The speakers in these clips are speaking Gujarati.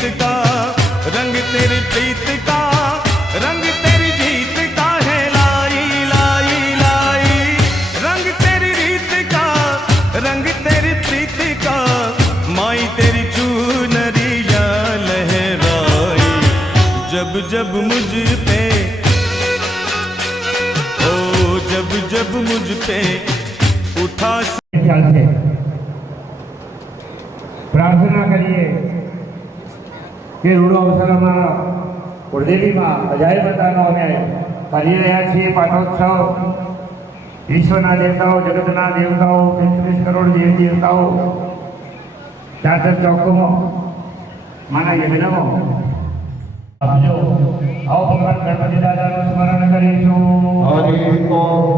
जीत का, रंग तेरी प्रीत का, रंग तेरी जीत का है लाई लाई लाई। रंग तेरी रीत का, रंग तेरी प्रीत का, माई तेरी चुनरिया लहराई। जब जब मुझ पे, ओ जब जब मुझ पे उठा। ख्याल से प्रार्थना करिए કે રૂડો અવસરમાં કુળદેવીમાં અજાય બધાનો અમે કરી રહ્યા છીએ પાઠોત્સવ। વિશ્વના દેવતાઓ, જગતના દેવતાઓ, 35 કરોડ દેવ દેવતાઓ ચાચર ચોકમાં માના યજ્ઞમાં આપજો। આવો ભગવાન ગણપતિ દાદાનું સ્મરણ કરીશું। હરિ ઓમ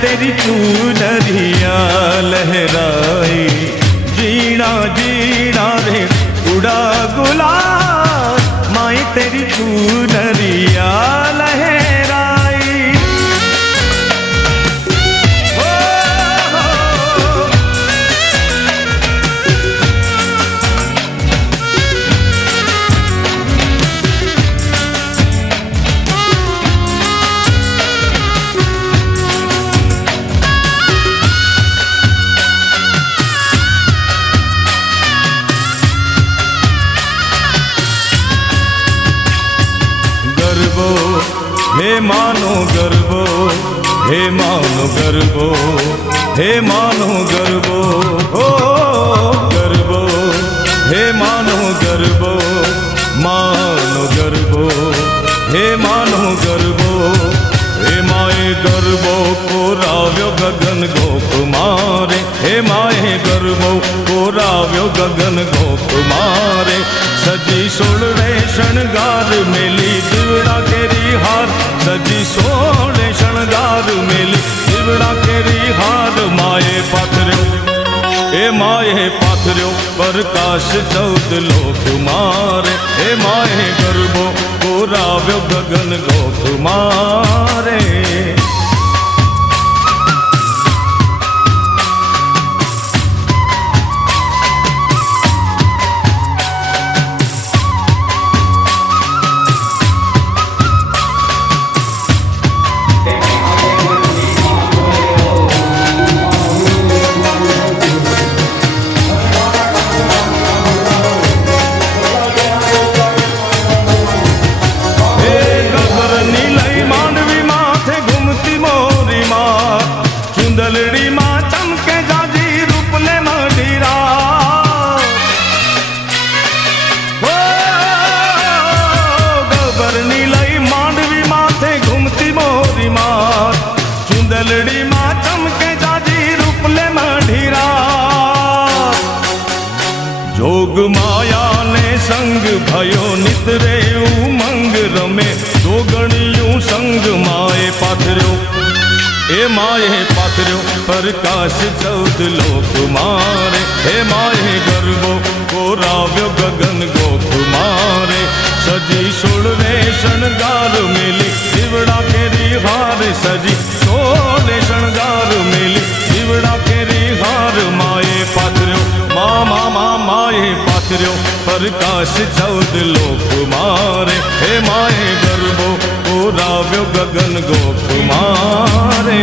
तेरी चुनरिया लहराई। जीना जीना रे उड़ा गुलाल, माई तेरी चुनरिया लहराई। हे मानो गर्वो, हे मानो गर्वो, हे मानो गर्वो, हो गर्वो, हे मानो गर्वो, मानो गर्वो, हे मानो गर्वो। हे माए गर्वो कोराव्यो गगन गोकुमारे, हे माए गर्वो कोराव्यो गगन गोकुमारे। सजी सोलवे शणगार मेली दिवड़ा केरी हार, सजी सोले शणगार मेली दिवड़ा केरी हार। माए पाथर्यो, हे माए पाथर्यो प्रकाश 14 लोक मारे। हे माए गर्वो कोराव्यो गगन गोकुमारे। સંગ ભયો નિતરે ઉમંગ રમે દોગણિયું સંગ માએ પાથર્યો એ માએ પાથર્યો પ્રકાશ 14 લોક મારે હે માએ ગરબો કોરાવ્યો ગગન ગોખ મારે સજી 16 શણગાર મેલી દીવડા કેરી હાર સજી 16 શણગાર મેલી દીવડા કેરી હાર માએ પાથર્યો માએ પાથર્યો પ્રકાશ 14 લોક મારે હે માએ ગરબો કોરાવ્યો ગગન ગોખ મારે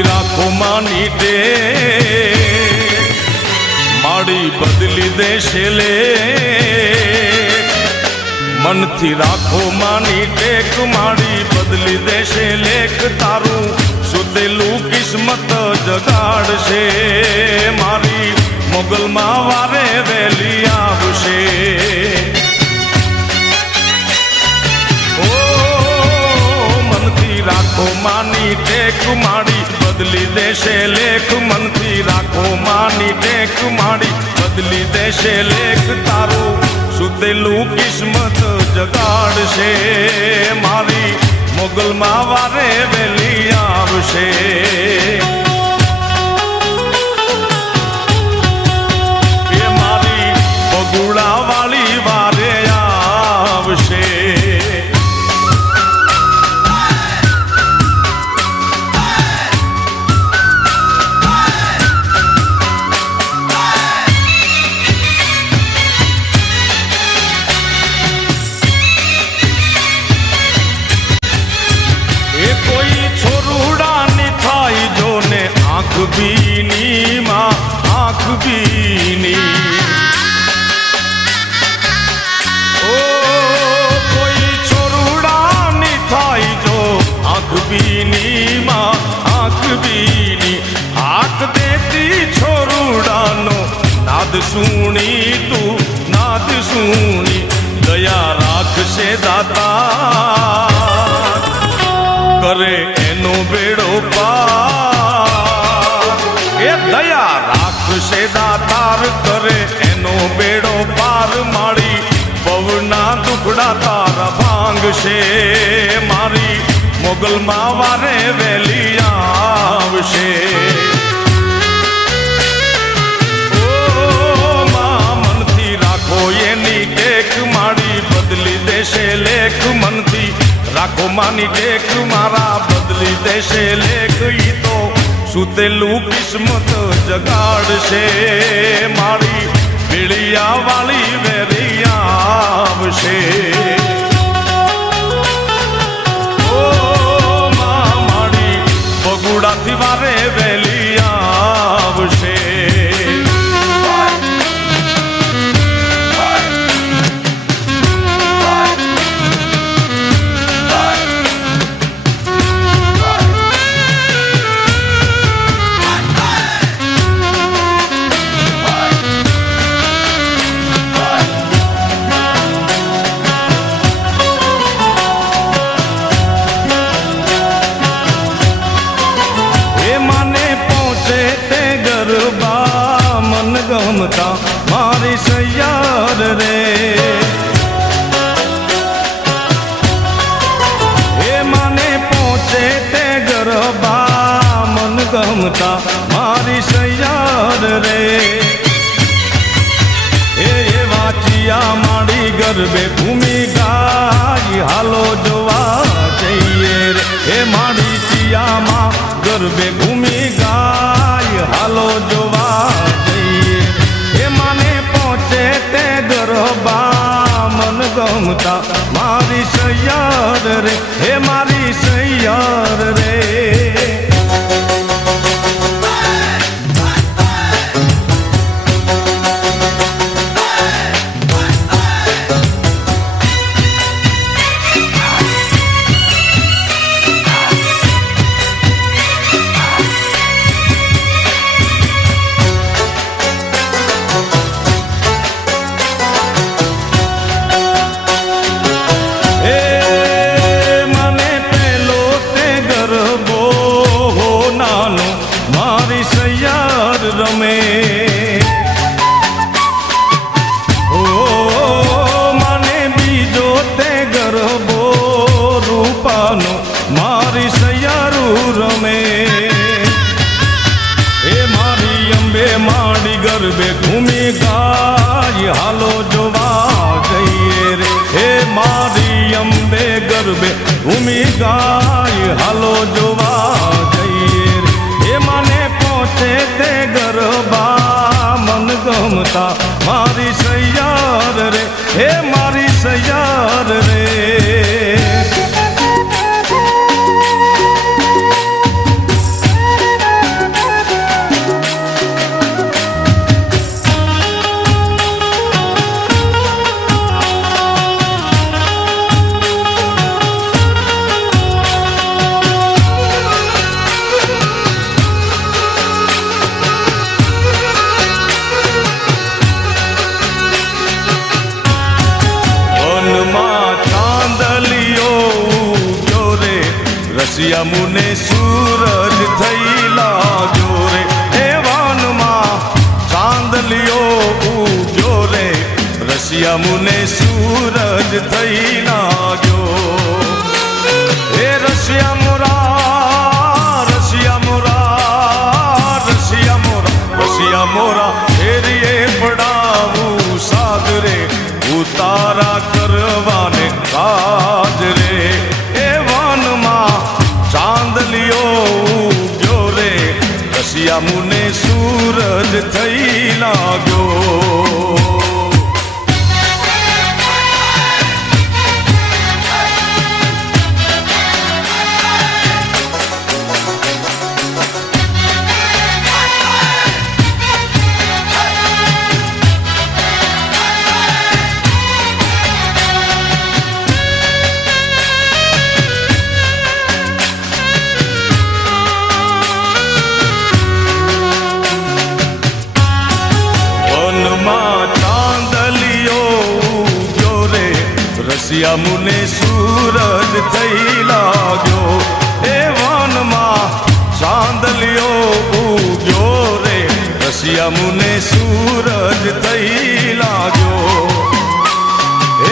રાખો માની દે માડી બદલી દેશે લે મનથી રાખો માની ટેક માડી બદલી દેશે લેખ તારું સુતેલું કિસ્મત જગાડશે મારી મોગલમાં વારે વેલી આવશે રાખો માની ટેક માડી બદલી દેશે લેખ મનથી રાખો માની ટેક માડી બદલી દેશે લેખ તારું સુતેલું કિસ્મત જગાડશે મારી મોગલમાં વારે વેલી આવશે એ મારી બગુડા વાળી વારે આવશે आँख बीनी माँ आँख बीनी ओ कोई छोरुड़ा नहीं थाई जो आँख बीनी माँ आँख बीनी हाथ देती छोरुड़ा नो नाद सुनी तू नाद सुनी दया राख से दाता करे एनो बेड़ो दया રાખશે દાતાર કરે એનો બેડો પાર મારી બવના દુખડા તારા ભાંગશે મારી મોગલમાં વારે વેલી આવશે ઓ મનથી રાખો એની ટેક માડી બદલી દેશે લેખ મનથી રાખો માની ટેક મારા બદલી દેશે લેખ ઈ તો સુતેલું કિસ્મત જગાડશે મારી પીળિયા વાળી વેરી આવશે ઓ માડી બગુડાથી વારે વેલી આવશે ગમતા મારી સૈયાર રે એ માને પહોંચે તે ગરબા મન ગમતા મારી સૈયાર રે એ વાંચિયા માડી ગરબે ભૂમિ ગાય હાલો જોવા જઈએ રે એ માડી ચિયામાં ગરબે ભૂમિ ગાય હાલો જોવા તે ગરબા મન ગમતા મારી સૈયાર રે હે મારી સૈયાર રે ગરબે ભૂમિ ગાય હાલો જોવા જઈએ રે. એ મને પહોંચે તે ગરબા મન ગમતા મારી સૈયાર રે, હે મારી સૈયાર રે. રસિયા મુને સૂરજ થઈ લાગ્યો રે, એ વાનમાં ચાંદલિયો ઉગ્યો રે. રસિયા મુને સૂરજ થઈ લાગ્યો, એ રસિયા મોરા રસિયા મોરા રસિયા મોરા રસિયા મોરા ફેરીએ પડાવું સાગરે ઉતારા કરવાને કાજ રે. એ વનમાં ચાંદલિયો ઉગ્યો રે, રસિયા મુને સૂરજ થઈ લાગ્યો. રસિયા મુને સૂરજ થઈ લાગ્યો, એ વનમાં ચાંદલિયો ઉગ્યો રે. રસિયા મુને સૂરજ થઈ લાગ્યો,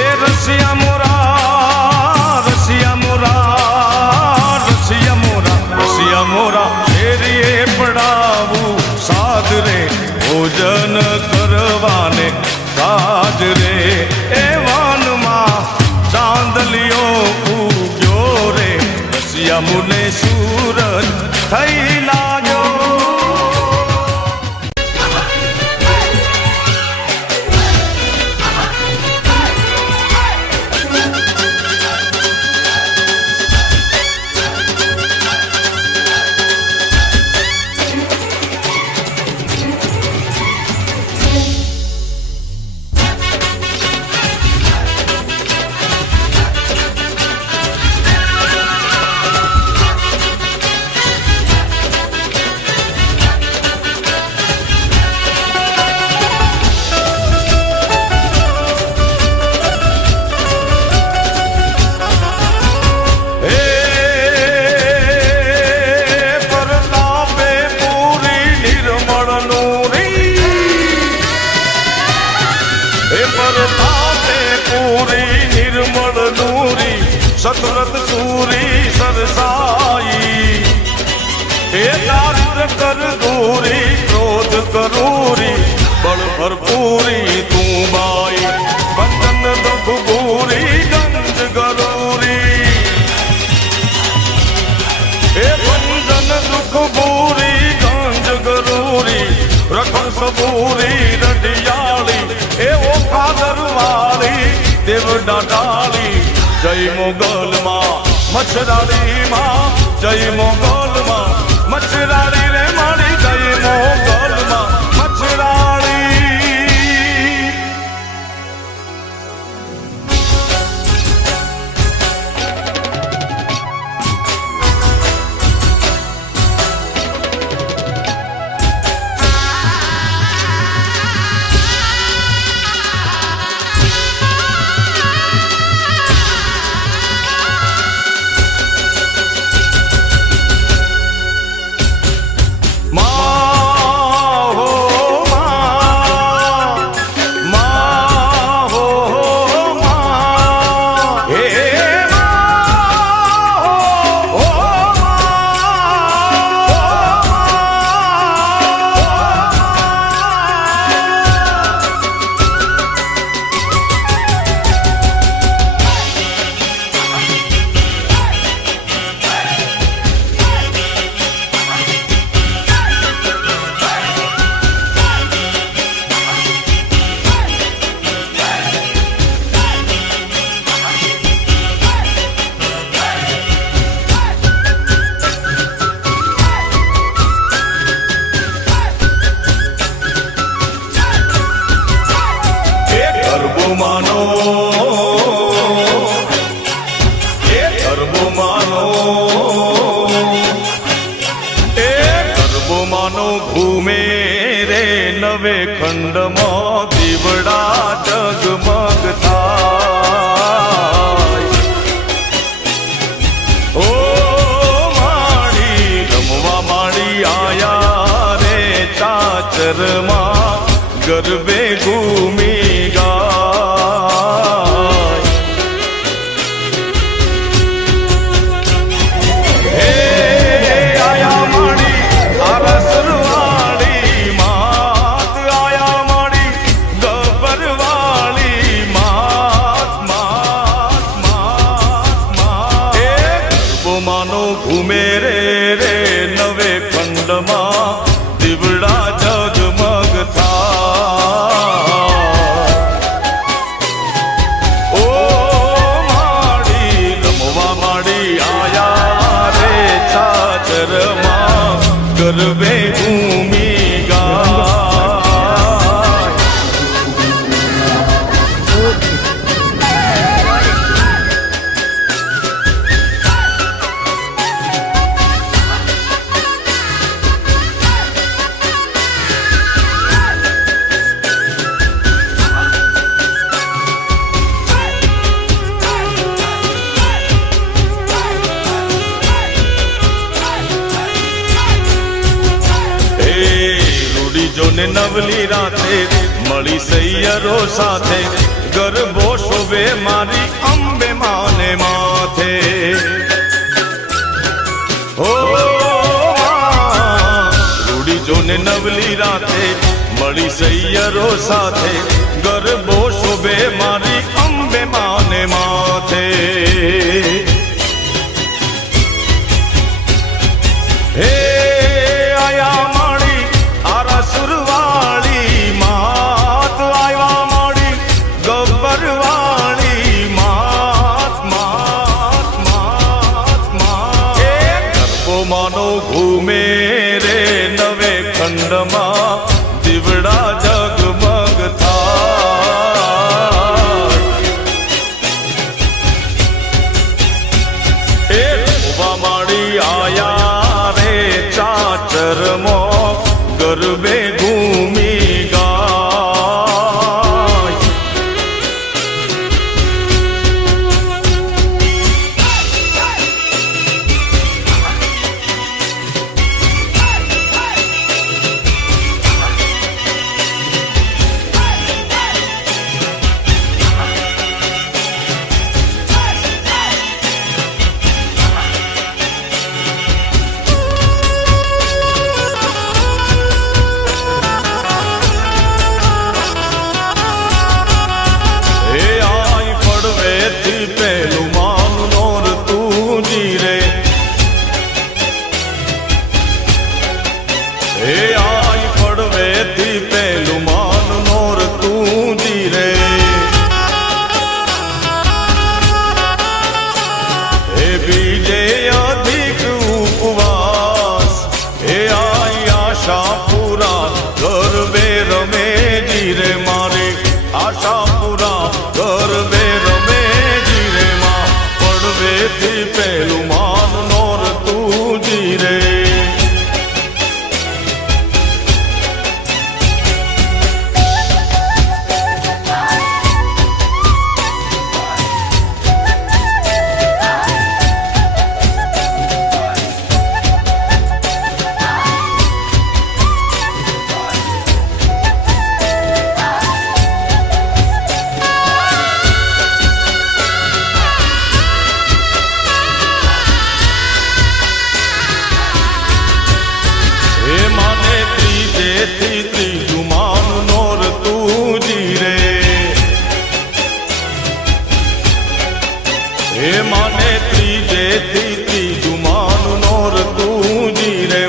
એ રસિયા મોરા રસિયા મોરા રસિયા મોરા રસિયા મોરા ફેરીએ પડાવું સાગરે ભોજન કરવાને કાજ રે. એ વનમાં ચાંદલિયો ઉગ્યો રે, રસિયા મુને સૂરજ થઈ લાગ્યો. સતરત સૂરી સરસાઈ, એ દારિદ્ર કર દૂરી ક્રોધ કરૂરી બળ ભરપૂરી તું બાઈ. બંધન દુઃખ ભૂરી ગંજ ગરૂરી, એ બંધન દુઃખ ભૂરી ગંજ ગરૂરી રખણ સબૂરી રઢિયાળી, એ ઓખા દરવાળી દેવ ડાટાળી. જય મોગલમાં મચ્છરાળીમાં, જય મોગલમાં મચ્છરાળી રે મારી, જય મોગલમાં મચ્છરાળી. ચાચરમાં ગરબે ઘૂમી ગાય. હે આયા માડી આરસરવાળી માત, આયા માડી ગબરવાળી માત, માત માત માત. હે ગરબો માનો ઘૂમે રે રે નવે ખંડમાં દીવડા જગમગ થાય. ઓ માડી રમવા માડી આયા રે ચાચરમાં ગરબે ઘૂમી ગાય. જોને નવલી રાતે મળી સૈયરો સાથે ગરબો શોભે મારી અંબે માને માથે. ઓ રૂડી જોને નવલી રાતે મળી સૈયરો સાથે ગરબો શોભે મારી અંબે માને માથે. હે આયા માડી આરસરવાળી માત, આયા માડી ગબરવાળી માત, માત માત માત. હે ગરબો માનો ઘૂમે રે નવે ખંડમાં દીવડા જગમગ થાય. એ ઉભા માડી આયા રે ચાચરમો ગરબે ઘૂમી ગાય. પેલું માનું નોર તું જીરે. હે આઈ પડવેથી પેલું માનું નોર તું જીરે. હે બીજે અધિક ઉપવાસ, હે આઈ આશા પૂરા ગરબે રમે જીરે. મારી આશા પૂરા ગરબે રમે થી પેલું માન નોર તું જીરે. ત્રીજું માનું નોર તું જીરે. હે માને ત્રીજેથી ત્રીજું માનું નોર તું જીરે.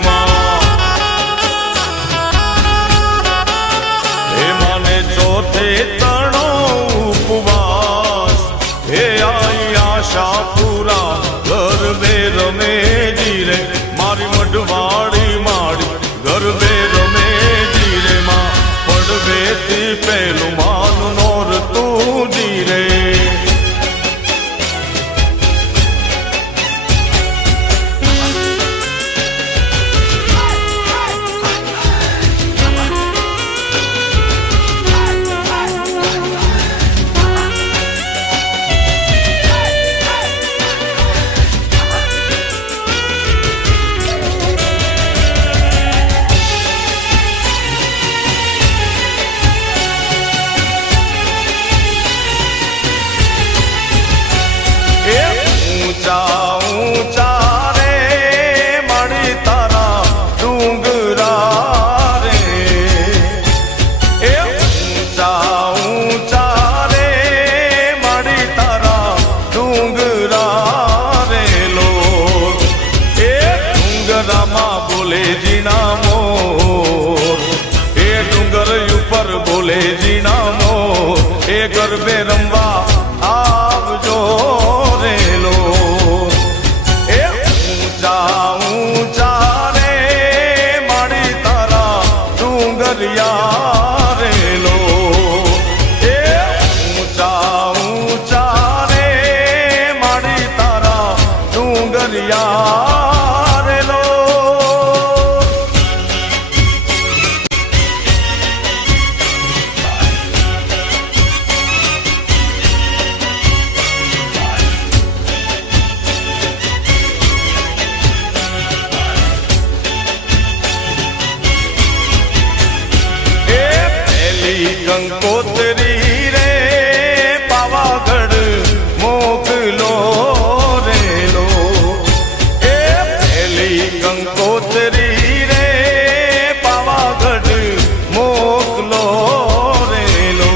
હે માને ચોથે તણો ઉપવાસ, હે આઈ આશા પૂરા ગરબે રમે જીરે. મારી મઢવાડી માડી ગરબે રમે જીરે. માં પડવેથી પેલું માનું નોર તું જીરે. ઊંચા ઊંચા રે માડી તારા ડુંગરા રે એ ઊંચા ઊંચા રે માડી તારા ડુંગરા રે લો એ ડુંગરામાં બોલે જીના મોર એ ડુંગર ઉપર બોલે જીના મોર એ ગરબે રમવા આવજો રે લો એ ઊંચા ઊંચા રે માડી તારા ડુંગરિયા રે લો એ ઊંચા ઊંચા રે માડી તારા ડુંગરિયા રે લો કંકોત્રી રે પાવાગઢ મોકલો રે લો એ પેલી કંકોત્રી રે પાવાગઢ મોકલો રે લો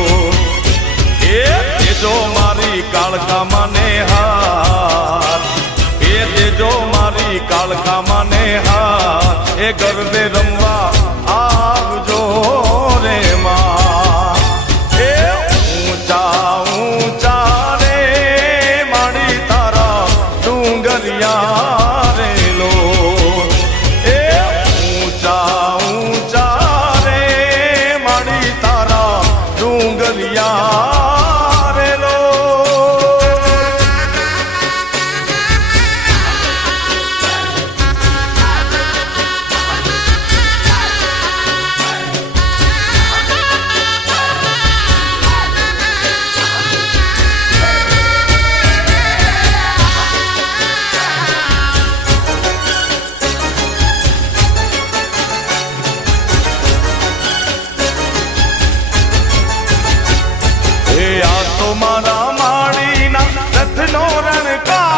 એ દેજો મારી કાળકામાં ને હાર એ દેજો મારી કાળકામાં ને હાર એ ગરબે રમવા આવજો રે માં એ ઊંચા ઊંચા રે માડી તારા ડુંગરિયા રે લો એ ઊંચા ઊંચા રે માડી તારા ડુંગરિયા રે લો મારા માડીના રથનો રણકાર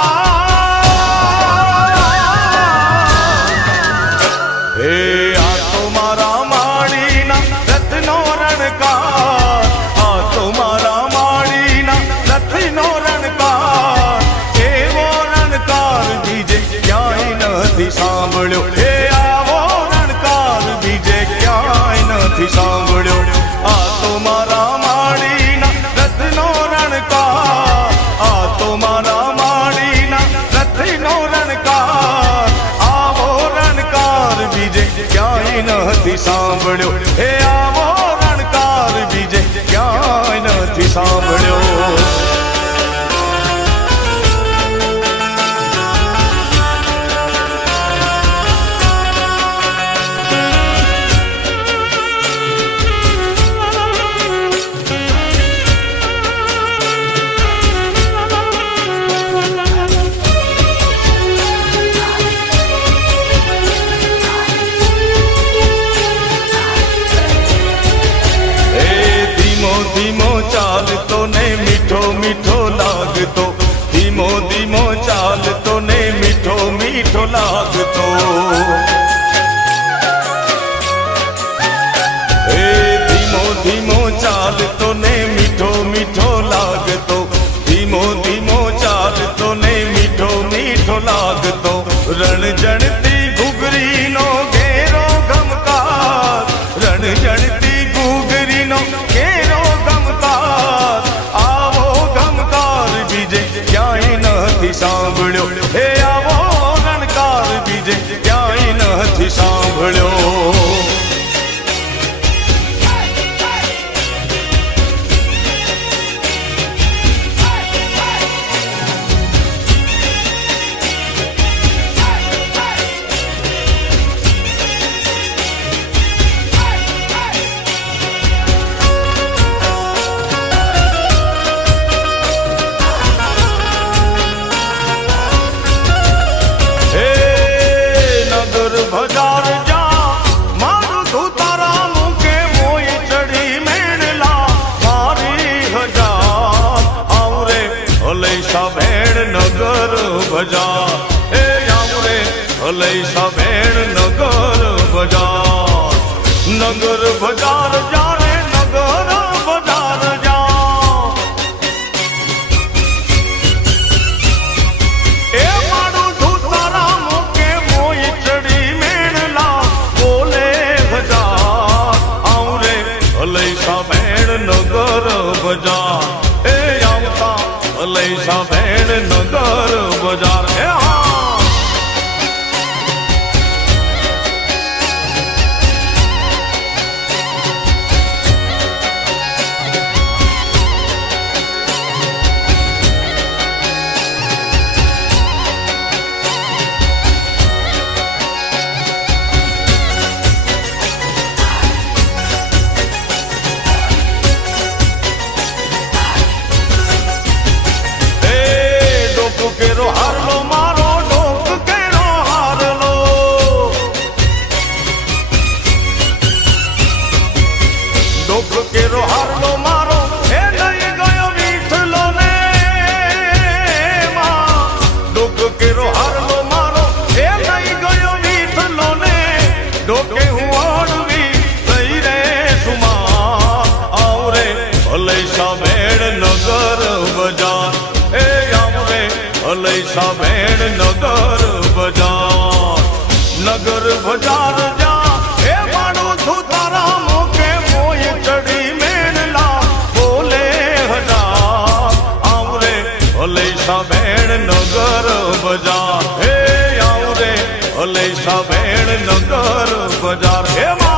હે આ તો મારા માડીના રથનો રણકાર આ તો મારા માડીના રથનો રણકાર એવો રણકાર બીજે ક્યાંય નથી સાંભળ્યો હે આવો રણકાર બીજે ક્યાંય નથી સાંભળ્યો આ તો મારા માડીના રથનો રણકાર આ તો મારા માડીના રથનો રણકાર આવો રણકાર બીજે ક્યાંય નથી સાંભળ્યો હે આવો રણકાર બીજે ક્યાંય નથી સાંભળ્યો ધીમો ચાલતો ને મીઠો મીઠો લાગતો ધીમો ધીમો ચાલતો ને મીઠો મીઠો લાગતો હે ધીમો ધીમો ચાલતો ને મીઠો મીઠો લાગતો ધીમો ધીમો ચાલતો ને મીઠો મીઠો લાગતો રણજણતી ઘૂઘરીનો ઘેરો ગમકાર રણજણતી ઘૂઘરીનો ઘેરો ગમકાર આવો ગમકાર બીજે ક્યાંય નથી સાંભળ્યો હે આવો રણકાર બીજે ક્યાંય નથી સાંભળ્યો ભજાર જા મારું તું તારા મુકે મોઈ ચડી મેળલા મારી હજાર આવરે હલૈસા ભેડ નગર બજાર એ આવું રે અલૈસા બેન નગર બજાર નગર બજાર જાણે નગર બજાર જા એ મારું ધૂતારા મોકે મોઈ ચડી મેણલા બોલે બજાર આવું રે અલૈસા બેન નગર બજાર એ આવતા અલૈસા બેન નગર બજાર એ હા કેરો હારલો મારો ડોક કેરો હારલો ડોક કેરો હારલો મારો એ લઈ ગયો વીઠલો ને ડોક કેરો હારલો મારો એ લઈ ગયો વીઠલો ને ડોકે હું ઓળવી લઈ રે સુમા આવરે અલૈસા બેડ નગર બજાર એ આવરે અલૈસા બેન નગર બજાર નગર બજાર જા એ મારું ધૂતારા મોકે મોય ચડી મેણલા બોલે હજાર આવરે અલૈસા બેન નગર બજાર હે આવરે અલૈસા બેન નગર બજાર હે માં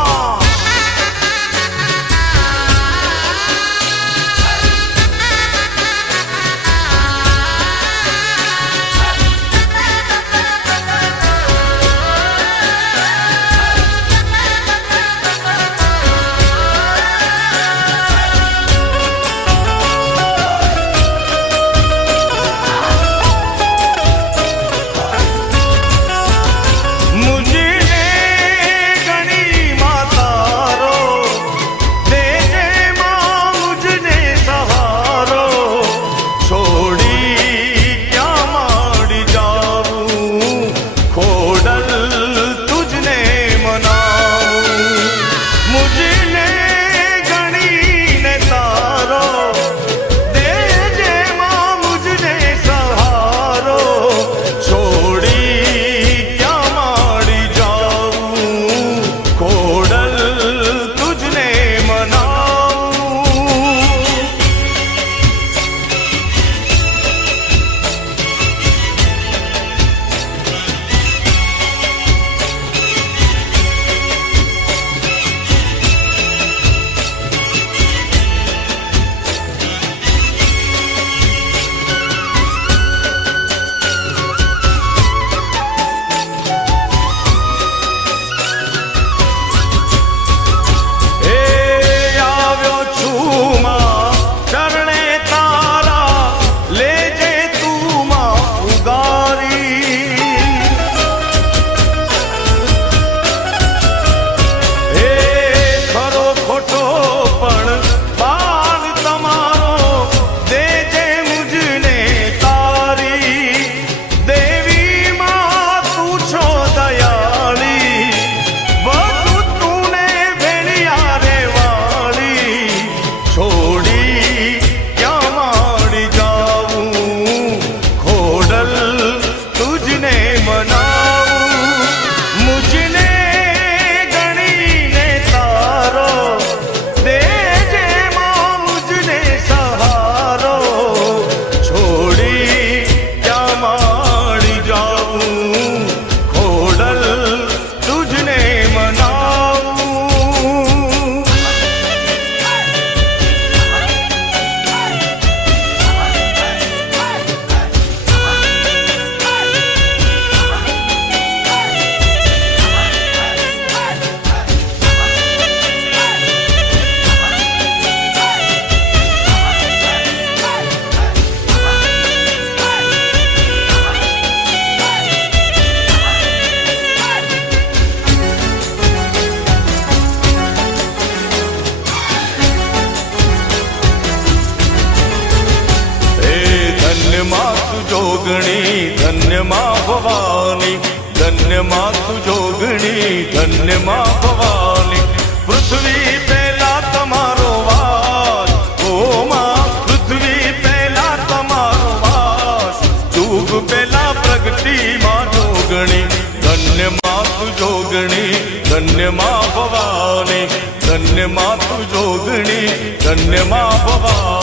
જોગણી ધન્ય માં ભવાની, ધન્ય માં તું જોગણી ધન્ય માં ભવાની. પૃથ્વી પહેલા તમારો વાસ, ઓ માં પૃથ્વી પહેલા તમારો વાસ, યુગ પહેલા પ્રગતિ માં જોગણી ધન્ય માં તું જોગણી ધન્ય માં ભવાની, ધન્ય માં તું જોગણી ધન્ય માં ભવાની.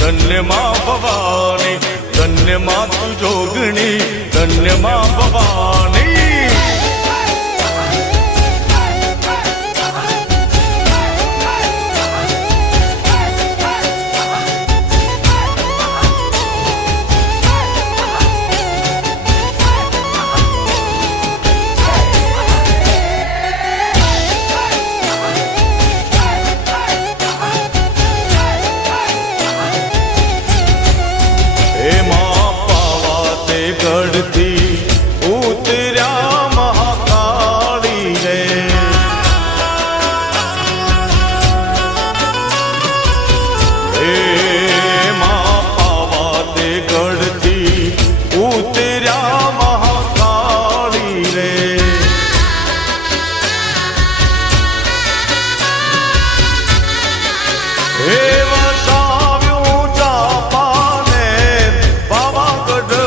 ધન્ય માં ભવાની, ધન્ય માં તું જોગણી ધન્ય માં ભવાની. ગઢથી ઉતર્યા મહાકાળી રે, હે માં પાવા તે ગઢથી ઉતર્યા મહાકાળી રે. હે વસાવ્યું ચાપાને પાવાગઢ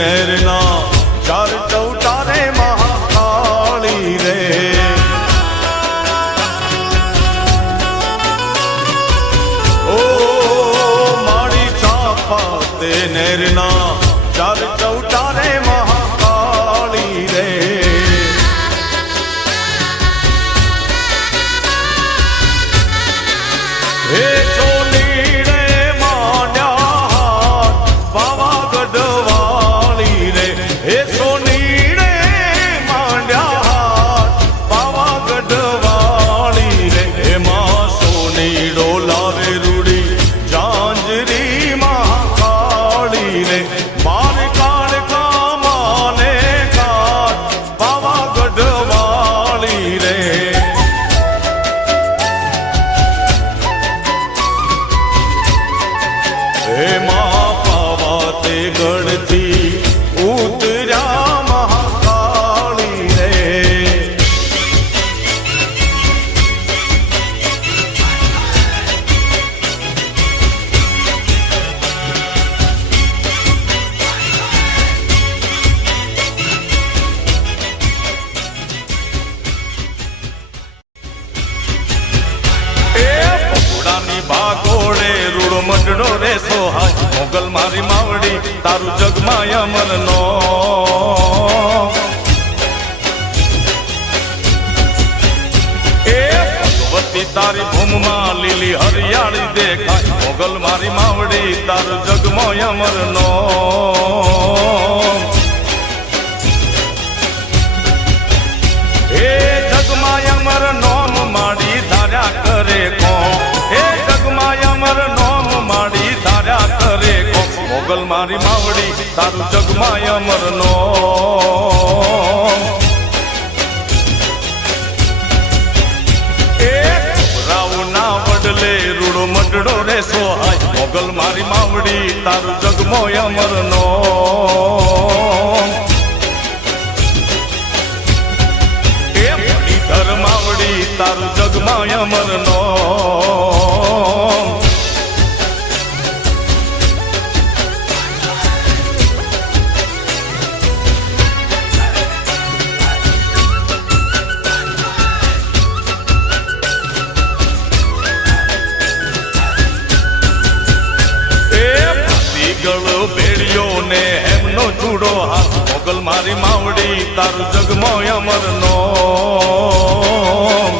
નહેરના ચાર ચૌટારે મહાકાળી રે, ઓ મારી ચાપા તે નહેરના ચાર ચૌટારે મહાકાળી રે. હે સોની રે માંડ્યા પાવાગઢ વાળી રે, હે સોની રે માંડ્યા પાવાગઢ વાળી રે. એમાં સોની ડોલાવે રૂડી ઝાંઝરી મહાકાળી રે, માર કાળ કામાને કાળ પાવાગઢ વાળી રે. હે માં પાવા તે ગઢથી ઉતર્યા મહાકાળી રે. ઘોડાની ભાગોળે રૂડો મડડો રે સોહાય, મોગલ મારી માવડી તારું જગમાં અમરનો. એ ભગવતી તારી ભૂમમાં લીલી હરિયાળી દેખાય, મોગલ મારી માવડી તારું જગમાં અમરનો. કરે કોમ એ જગમાં અમર નોમ માડી ધાર્યા કરે કોમ મોગલ મારી માવડી તારું જગમાં અમર નોમ એ રાવના વડલે રૂડો મડડો રે સોહાય મોગલ મારી માવડી તારું જગમો અમર નોમ એ પડી ધર્માવડી તારું જગમાં અમર નોમ ભેડિયો ને એમનો ચૂડો હાથ મોગલ મારી માવડી તારું જગમો અમર નોમ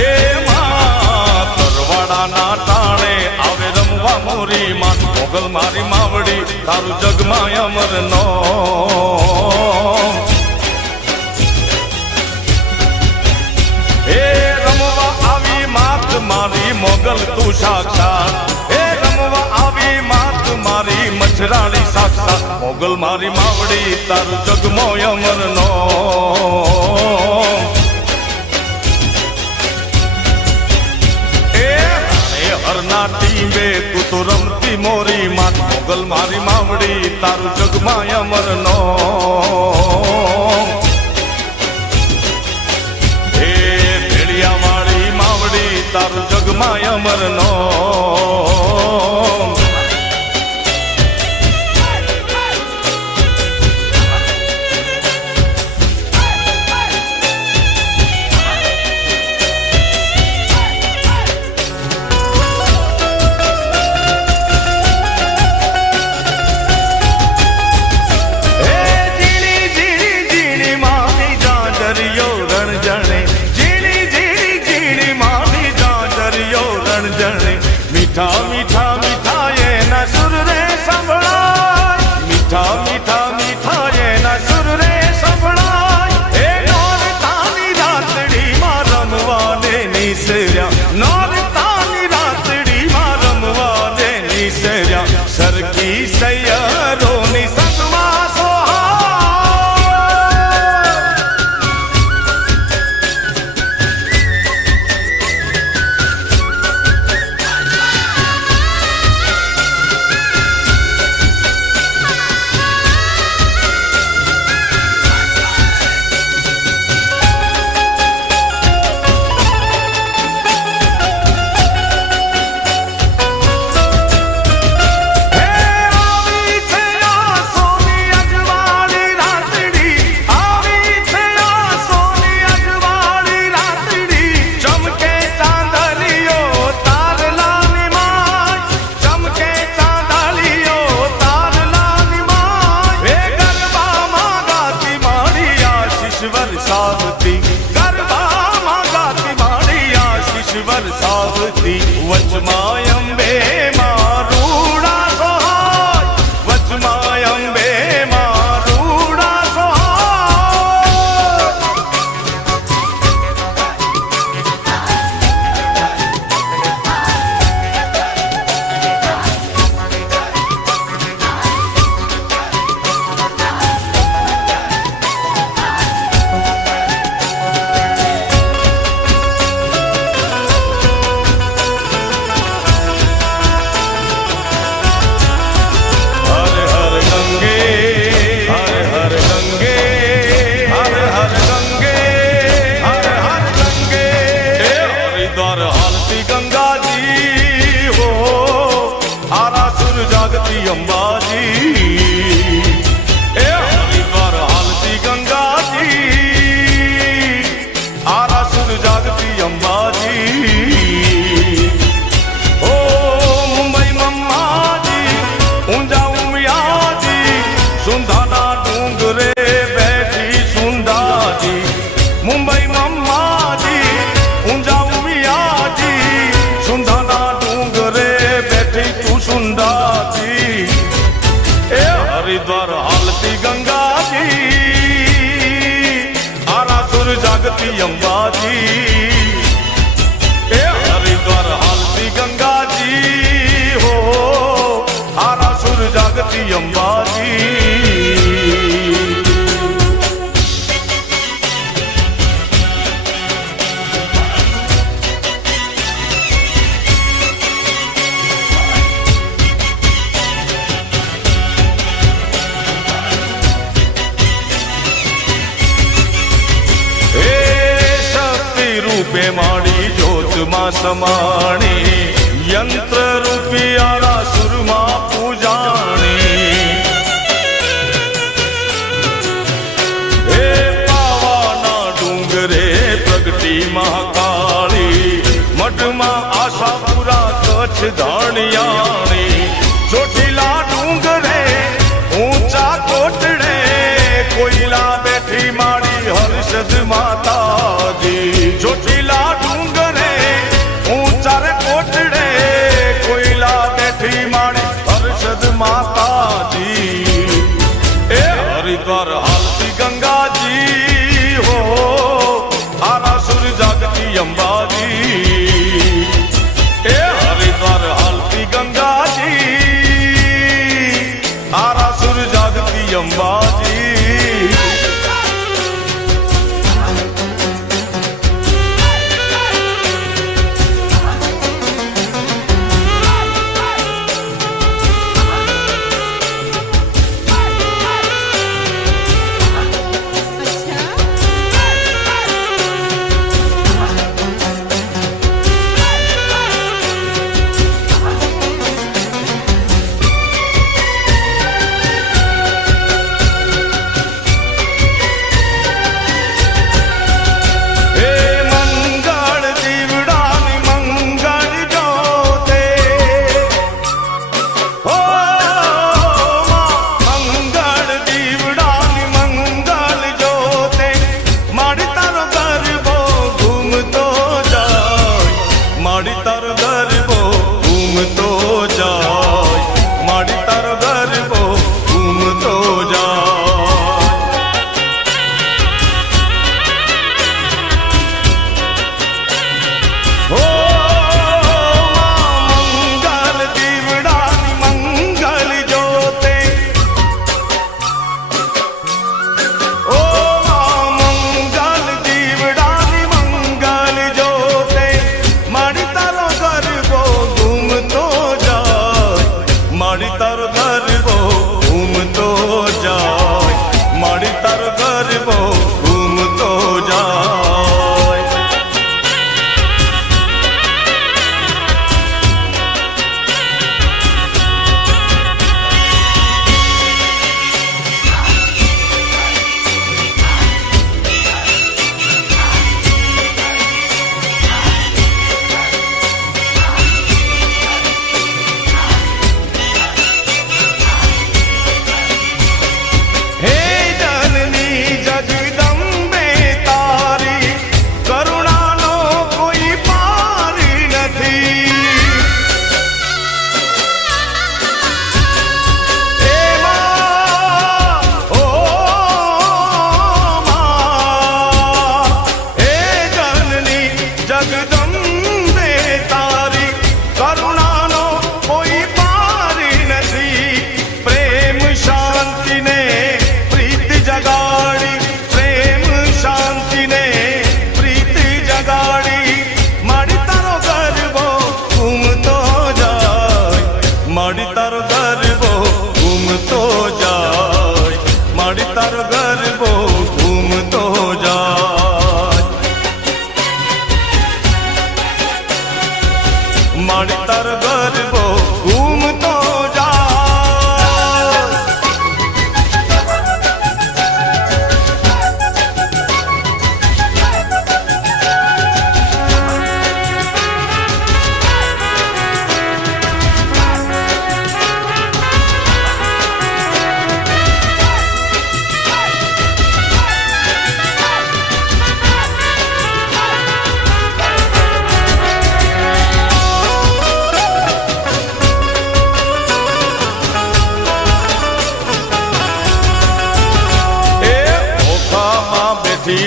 એ માં તરવાડાના ટાણે આવે રમવા મોરી માં મોગલ મારી માવડી તારું જગમાં અમર નોમ એ રમવા આવી માત મારી મોગલ તું સાક્ષાત આવી માત મારી મછરાળી સાક્ષાત મોગલ મારી માવડી તારું જગમો અમર નોમ એ હરના ટીંબે તું તો રમતી મોરી માત મોગલ મારી માવડી તારું જગમાં અમર નોમ એ ભેડિયા વાળી માવડી તારું જગમાં અમર નોમ મીઠા મીઠા મીઠા એના સુર રે સંભળાય મીઠા મીઠા મીઠા એના સુર રે સંભળાય એ નોરતાની રાતડીમાં રમવાને નિસર્યા નોરતાની રાતડીમાં રમવાને નિસર્યા સરખી સૈયરોની સંગમાં વચમાં અંબે મારુડા સહાય વચમાં અંબે મારુડા સહાય जागती अंबाजी ए हरिद्वार हालती गंगाजी आरासुर जागती अंबाजी ओ मुंबई मम्माजी ऊंजा उमियाजी सुंधाना डूंगरे बैठी सुंदाजी मुंबई मम्माजी ऊंजा उमियाजी सुंधाना डूंगरे बैठी तू सुंदाजी ए हरिद्वार हालती गंगाजी आरासुर जागती अंबाजी રૂપે માડી જ્યોતમાં સમાણી યંત્ર રૂપી આરાસુરમાં પૂજાણી હે પાવાના ડુંગરે પ્રગટી મહાકાળી મઢમાં આશાપુરા કચ્છ ધાણિયાણી ચોટીલા ડુંગરે ઊંચા કોટડે કોઈલા બેઠી માડી હર્ષદ માતાજી ચોટીલા ડુંગરે ઊંચા રે કોટડે કોઈલા બેઠી માડી હર્ષદ માતાજી એ હરિદ્વાર હાલતી ગંગાજી હો આરાસુર જાગતી અંબાજી એ હરિદ્વાર હાલતી ગંગાજી આરાસુર જાગતી અંબાજી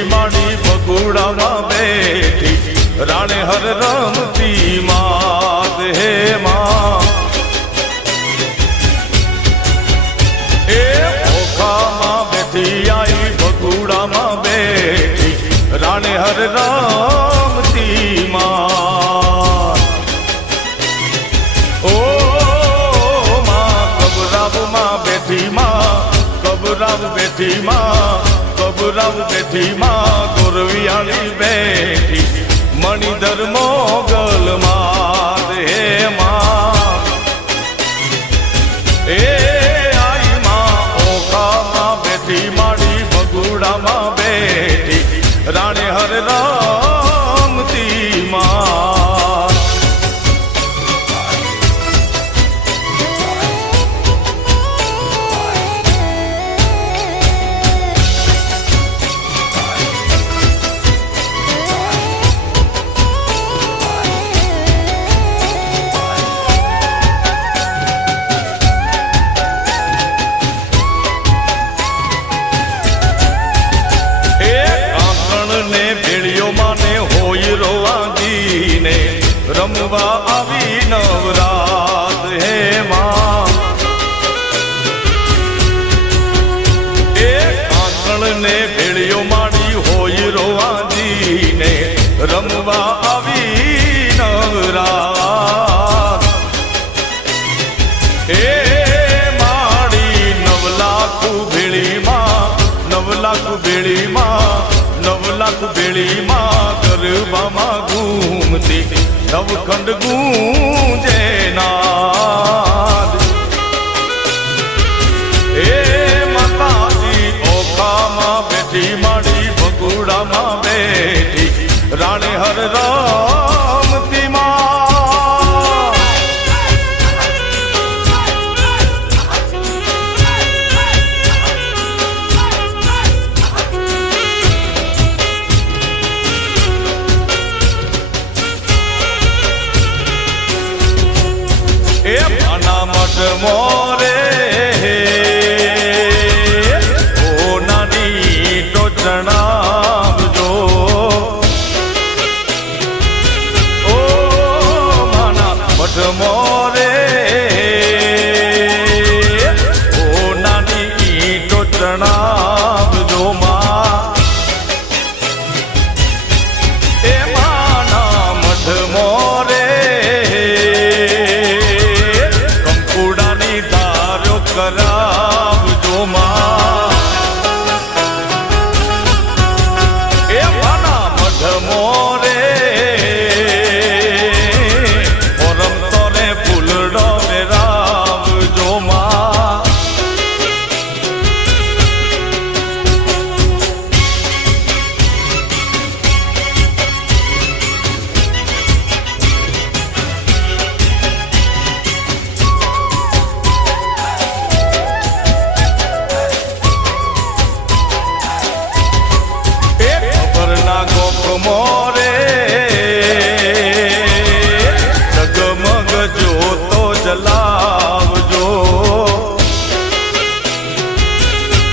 માડી બગુડામાં બેઠી રાણે હર રમતી માત હે માં એ ઓખામાં બેઠી આઈ બગુડામાં બેઠી રાણે હર રમતી માં ઓ માં કબરાવમાં બેઠી માં કબરાવ બેઠી માં કબરાવ બેઠી માં ગોરવિયાળી બેઠી મણિધર મોગલ માં હે માં એ આઈ માં ઓખામાં બેઠી માડી ભગુડામાં બેઠી રાણે હર રામતી માં રમવા આવી નવરાત હે માં એ આંગણ ને ભેળીઓ માડી હોય રોવાજીને રમવા આવી નવરાત એ માડી નવલાખ ભેળીમાં ગરબામાં ઘૂમતી નવખંડ ગૂંજે નાદ એ માતાજી ઓખામાં બેઠી માડી ભગુડામાં બેઠી રાણે હર રામતી માં મોરે ઓ નાની ટોચણાવજો ઓ માના મઠ મોરે ઓ નાની ટોચણાવજો માં એ માના મઠ મોરે કરાવજો માં એ માના મઢ મોરે પરમ તોરે ફૂલડો વેરાવજો માં મોરે જગમગ જોતો જલાવજો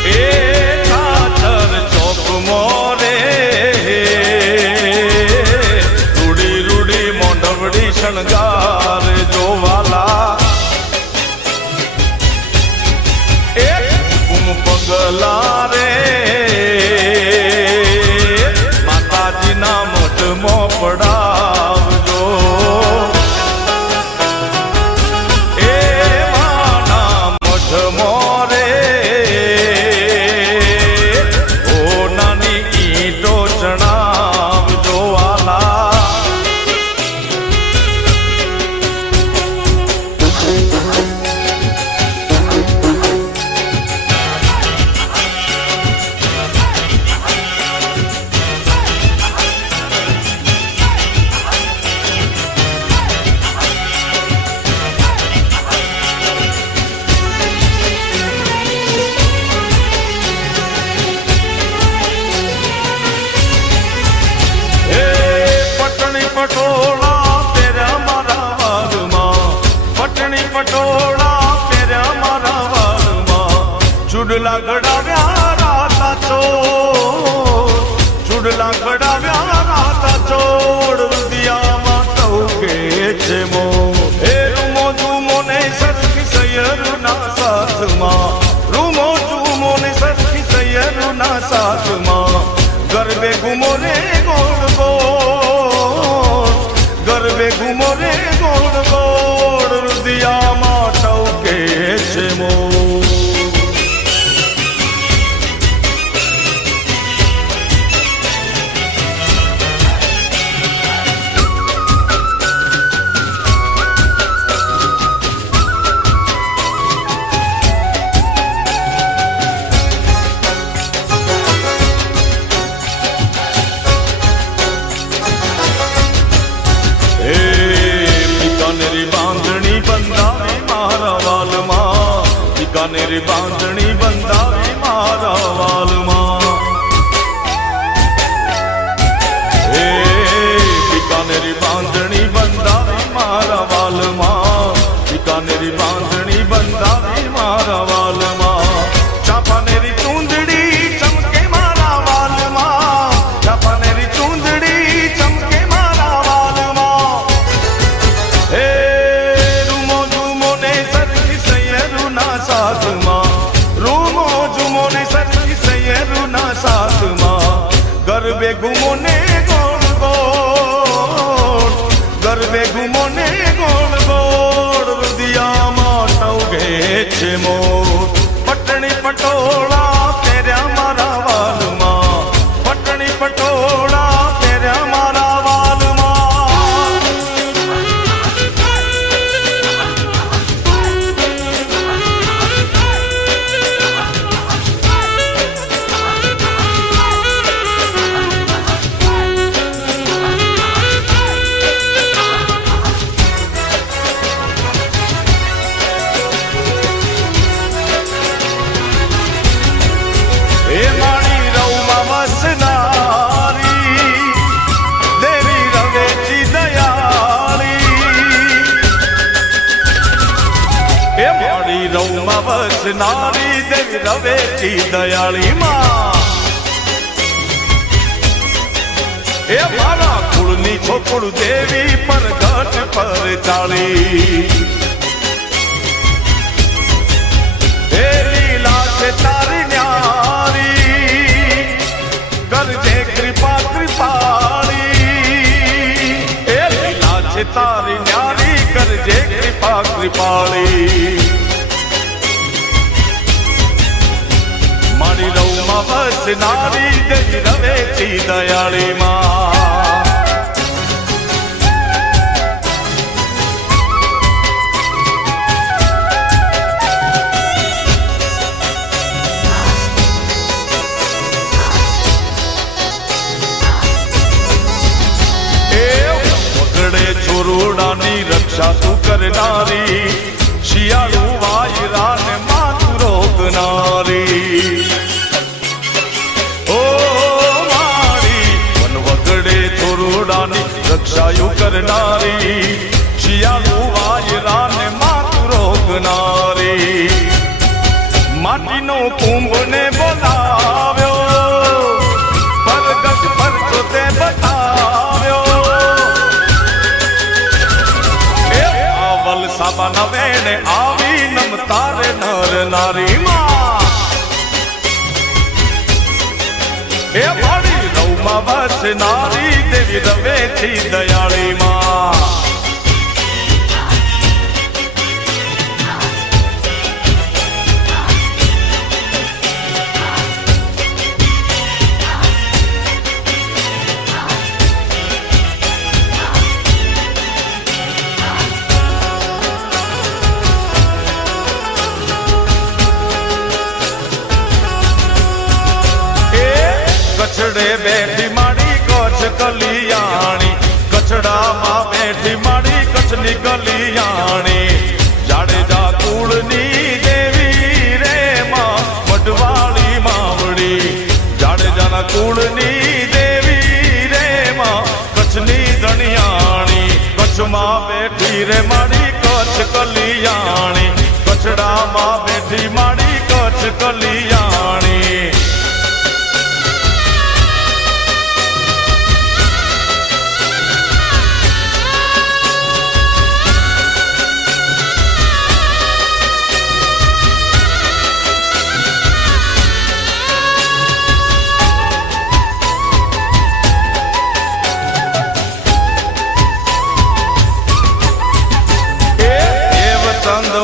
એ ખાતર ચોક મોરે રૂડી રૂડી મોઢવડી શણગાર જોવાલા એ કુમ પગલા રે પડાવજો એ માના મઠ મોરે ઓ નાની ઈંટો ચણાવજો વાલા પટોળા પેરા મારા વાલમાં પટણી પટોળા પેરા મારા વાલમાં ચૂડલા ઘડાવ્યા રાતા ચોર ચૂડલા ઘડાવ્યા રાતા ચોર રુદિયામાં ટૌકે છે મો એ રૂમો જુમો ને સરખી સૈયરના સાથમાં રૂમો જુમો ને સરખી સૈયરના સાથમાં ગરબે ઘુમો રે ગોળ ગોળ ગરબે ઘુમો રે ગોળ ગોળ રુદિયામાં ટૌકે છે મો ગરબે ઘૂમો ને ગોળ ગોળ, ગરબે ઘૂમો ને ગોળ ગોળ, રુદિયામાં ટવગે છે મોર. પટણી પટોળા પહેર્યા મારા વાલમાં, પટણી પટોળા પહેર્યા મારા વાલમાં. એ મારી રવમાં વસનારી દેવી રવેચી દયાળી. એ મારી રવમાં વસનારી દેવી રવેચી દયાળી માં. એ મારા કુળની છોકુળ દેવી પરગટ પર ચાળી. એ લીલા છે તારી ન્યારી, કરજે કૃપા કૃપાળી. એ લીલા છે તારી ન્યારી, કરજે કૃપા કૃપાળી. મારી રવમાં વસનારી દેવી રવેચી દયાળી માં. છોરોડાની રક્ષા તું કરનારી, શિયાળુ વાયરાને માથું રોકનારી. ઓ મારી વન વગડે છોરોડાની રક્ષાયું કરનારી, શિયાળુ વાયરાને માથું રોકનારી. માટીનો કુંભને બોલાવ્યો, પરગટ પર તે બતાવ્યો. સાબા વેણે આવી નમતારે નર નારી માં. એ મારી રવમાં વસનારી દેવી રવેચી દયાળી માં. કચડે બેઠી માડી કચ્છ કલિયાણી, કચડામાં બેઠી માડી કચ્છની કલિયાણી. જાડેજા કુળની દેવી રે માં મઢવાળી માવડી. જાડેજાના કુળની દેવી રે માં કચ્છની ધણિયાણી. કચ્છમાં બેઠી રે માડી કચ્છ કલિયાણી, કચડામાં બેઠી માડી કચ્છ કલિયાણી.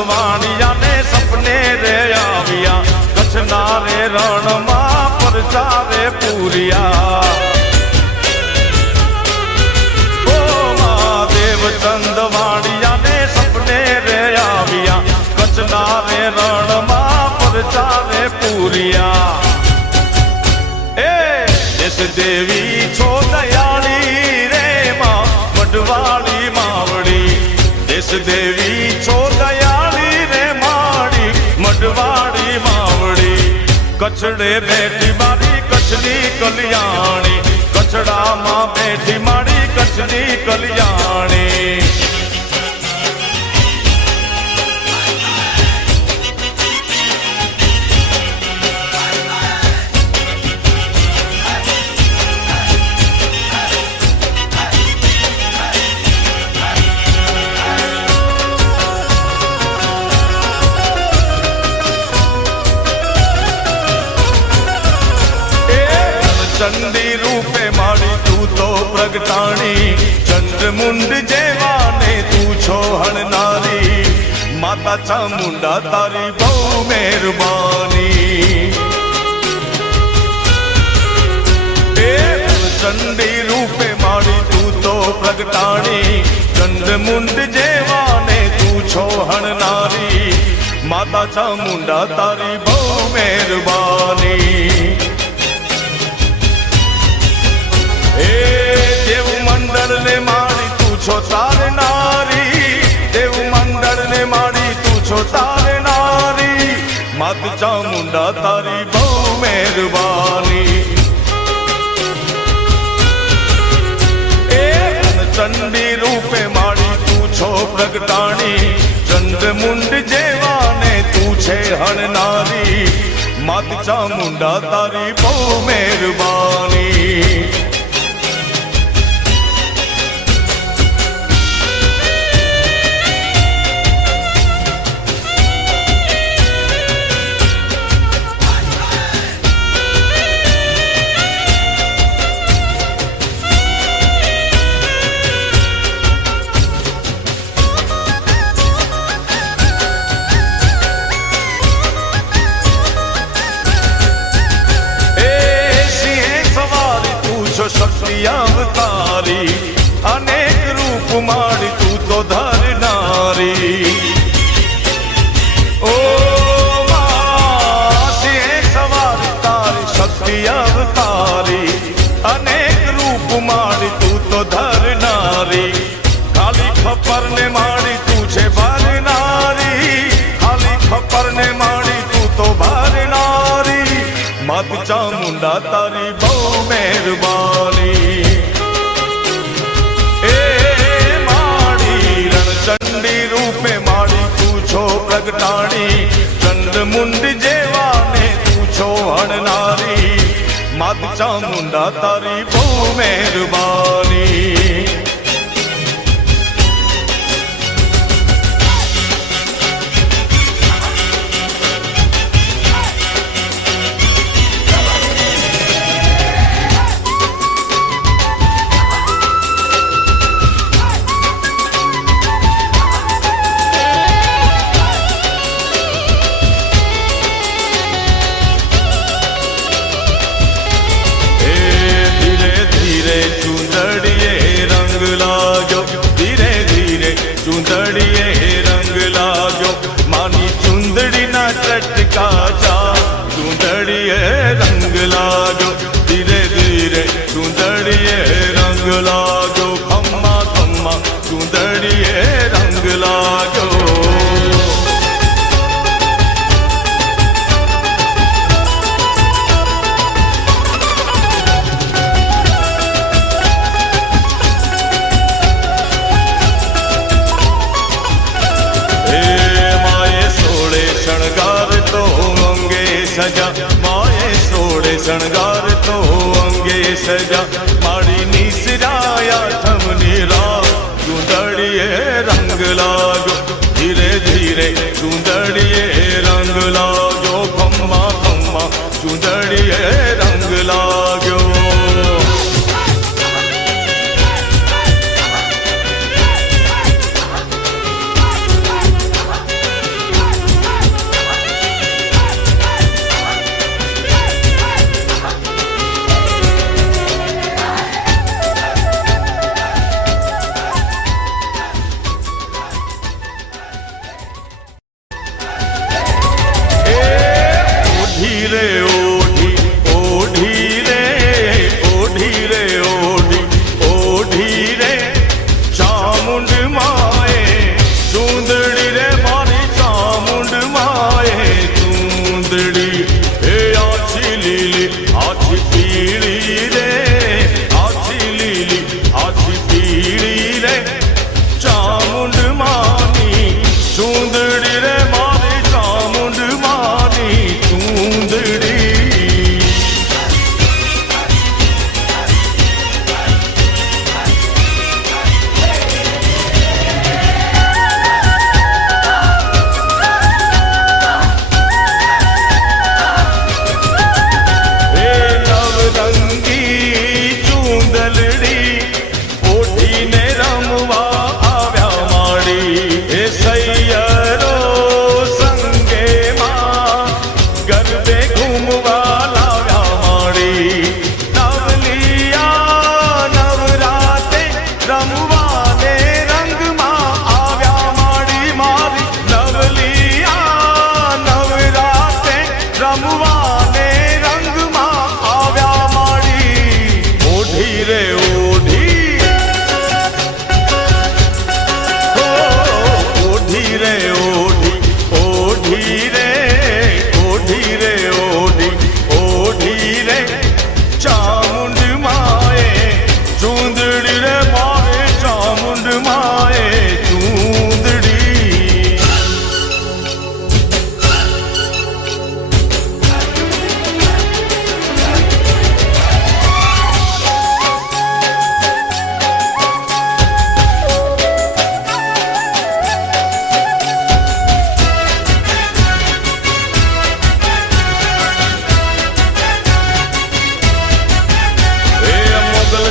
વાણિયાને સપને રે આવ્યા, કચ્છના રે રણમાં પરચારે પૂર્યા. ઓ મહાદેવ ચંદ વાણિયાને સપને રે આવ્યા, કચ્છના રે રણમાં પરચારે પૂર્યા. એ દેશ દેવી છો દયાળી રે માં મઢવાળી માવડી. દેશ દેવી છો દયાળી રે માડી મઢવાળી માવડી. કચ્છડે બેઠી મારી કચ્છની કલિયાણી, કચ્છડામાં બેઠી મારી કચ્છની કલિયાણી. ચંડી રૂપે માડી તું તો પ્રગટાણી ચંદ્રમુંડ જેવાને તું છો હણનારી માતા ચામુંડા તારી બહુ મહેરબાની ચંડી રૂપે માડી તું તો પ્રગટાણી ચંદ્રમુંડ જેવાને તું છો હણનારી માતા ચામુંડા તારી બહુ મહેરબાની એ દેવ મંડળ ને માડી તું છો તારનારી દેવ મંડળ ને માડી તું છો તારનારી માતા ચામુંડા તારી બહુ મહેરબાની ચંડી રૂપે માડી તું છો પ્રગટાણી ચંદ્રમુંડ જેવાને તું છે હણનારી માત ચામુંડા તારી બહુ મહેરબાની શક્તિ અવતારી અનેક રૂપ માડી તું તો ધરનારી ઓ માસી સવારી તારી શક્તિ અવતારી અનેક રૂપ માડી તું તો ધરનારી ખાલી ખપર ને માડી તું છે ભરનારી ખાલી ખપર ને માડી તું તો ભરનારી માત ચામુંડા તારી બહુ મહેરબાની એ માડી રણચંડી રૂપે માડી તું છો પ્રગટાણી ચંદ્રમુંડ જેવાને તું છો હણનારી માત ચામુંડા તારી બહુ મહેરબાની ચૂંદડીએ રંગ લાગ્યો માની ચૂંદડીના ચટકા ચા ચૂંદડીએ રંગ લાગ્યો ધીરે ધીરે ચૂંદડીએ રંગ લાગ્યો ખમ્મા ખમ્મા ચૂંદડીએ રંગ લાગ્યો શણગાર તો અંગે સજા માએ સોડે શણગાર તો અંગે સજા મારી નિસરાયા થમની રાહ ચૂંદડીએ રંગ લાગ્યો ધીરે ધીરે ચૂંદડીએ રંગ લાગ્યો ખમ્મા ખમ્મા ચૂંદડીએ રંગ લાગ્યો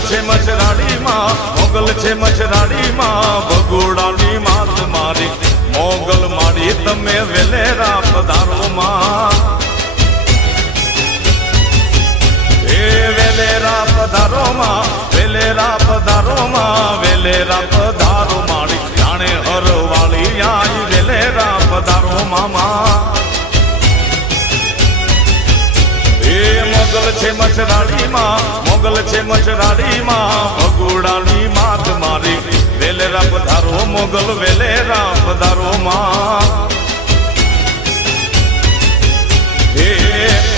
છે મચરાડીમાં, મોગલ છે મચરાડીમાં, ભગોડાની માત મારી મોગલ મારી તમે વેલેરા પધારોમાં. એ વેલેરા પધારોમાં, વેલેરા પધારોમાં, વેલેરા પધારો મારી જાણે હરવાળી આઈ વેલેરા પધારો મામા. એ મોગલ છે મચરાડીમાં, મોગલ છે મચરાડીમાં, ભગોડાની માત મારી વેલેરા પધારો મોગલ વેલેરા પધારો માં. એ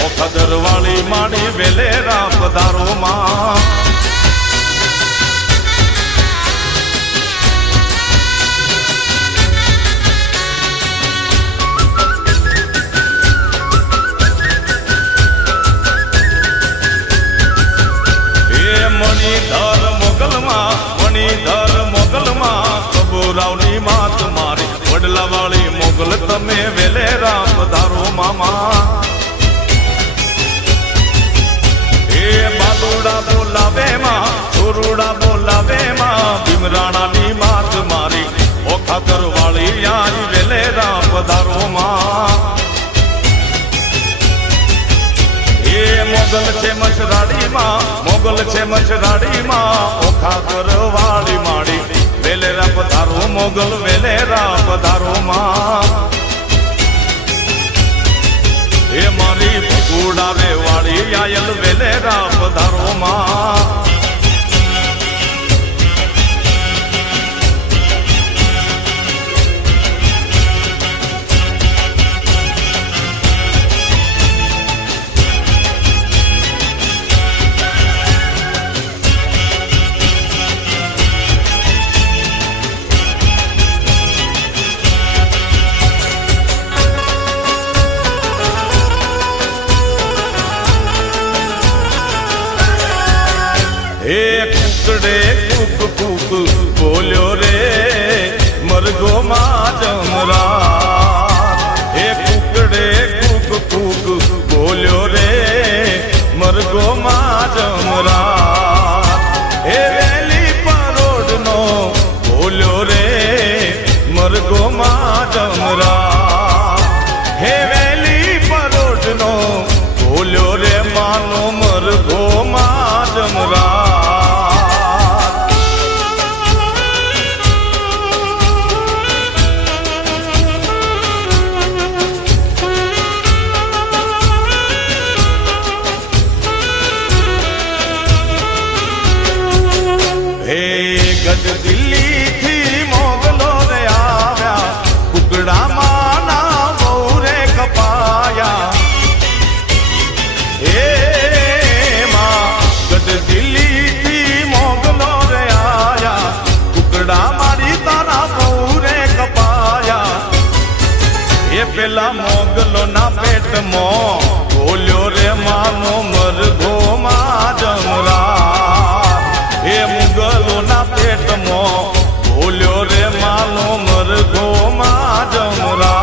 ઓખદરવાળી માડી વેલેરા પધારો માં. મણિધર મોગલમાં, મણિધર મોગલમાં, કબૂરાવની માત મારી વડલાવાળી મોગલ તમે વેલેરા પધારો મામા. એ બાલુડા બોલાવે માં, ચોરુડા બોલાવે માં, ભીમરાણાની માત મારી ઓખાતર વાળી આઈ વેલેરા પધારો માં. એ મોગલ છે મચરાડીમાં, મોગલ છે મચરાડીમાં, ઓખા કરવાળી માડી વેલેરા પધારો મોગલ વેલેરા પધારો માં. એ મારી ભગોડાવે વાળી આયલ વેલેરા પધારો માં. એ કુકડે કુક કુક બોલ્યો રે મરઘો માં જમરા. એ કુકડે કુક કુક બોલ્યો રે મરઘો માં જમરા. એ વેલી પરોડનો બોલ્યો રે મરઘો માં જમરા. હે વેલી પરોડનો બોલ્યો રે માનો મરઘો માં જમરા. ગઢ દિલ્હી થી મોગલો રે આવ્યા, કુકડા માના બહુ રે કપાયા. એ માં ગઢ દિલ્હી થી મોગલો રે આવ્યા, કુકડા મારી તારા બહુ રે કપાયા. એ પેલા મોગલો ના પેટમાં બોલ્યો રે માનો મરઘો માં જમરા. એ મુગલોના પેટમાં બોલ્યો રે માનો મરઘો માં જમરા.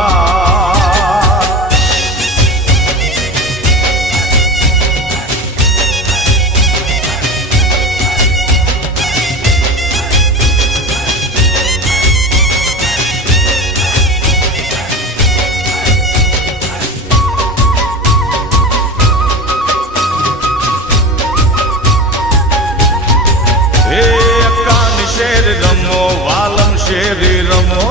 શેર રમો વાલમ શેરી રમો.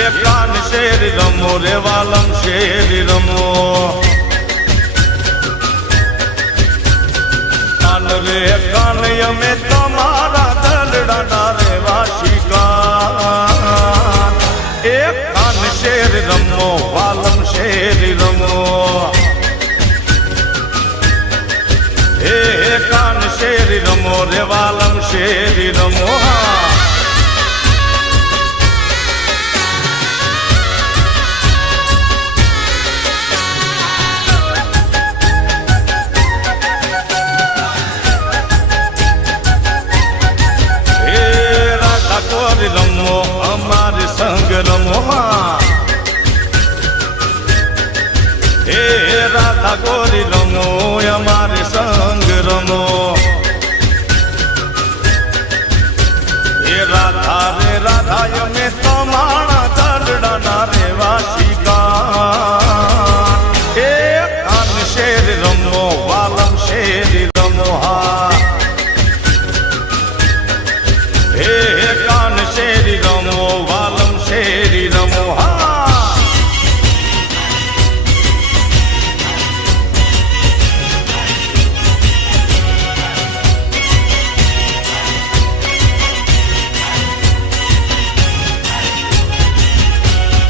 એ કાન શેરી રમો રે વાલમ શેરી રમો. કાન રે કાન અમે તમારા દલડાના રે વાશિકા. એ કાન શેરી રમો વાલમ શેરી રમો. એ કાન શેરી રમો રે વાલમ શેરી રમો. એ રાધા કોરી રમો અમારી સંગ રમો. એ રાધા ગોરી રમો અમારી શેરી રમો વાલમ શેરી રમો હા હે કાન શેરી રમો વાલમ શેરી રમો હા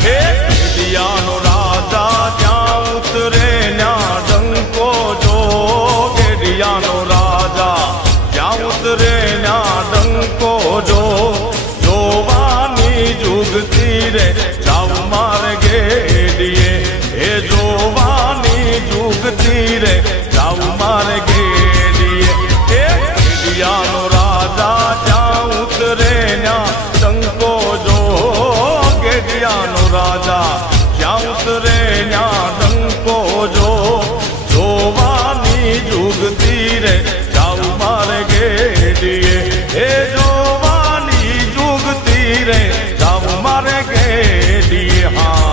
ગેડિયાનો રાજા જ્યાં ઉતરે ન્યા ડંકો જો ગેડિયાનો રાજા જ્યાં ઉતરે ન્યા ડંકો જો જોવાની જુગતી રે જાવ મારે ગેડીએ એ જોવાની જુગતી રે જાવ મારે ગેડીએ એ ગેડિયાનો રાજા જ્યાં ઉતરે ન્યા ડંકો જો ગેડિયાનો રાજા જ્યાં ઉતરે ન્યા ડંકો જો જોવાની જુગતી રે જાવ મારે ગેડીએ એ જોવાની જુગતી રે જાવ મારે ગેડીએ હા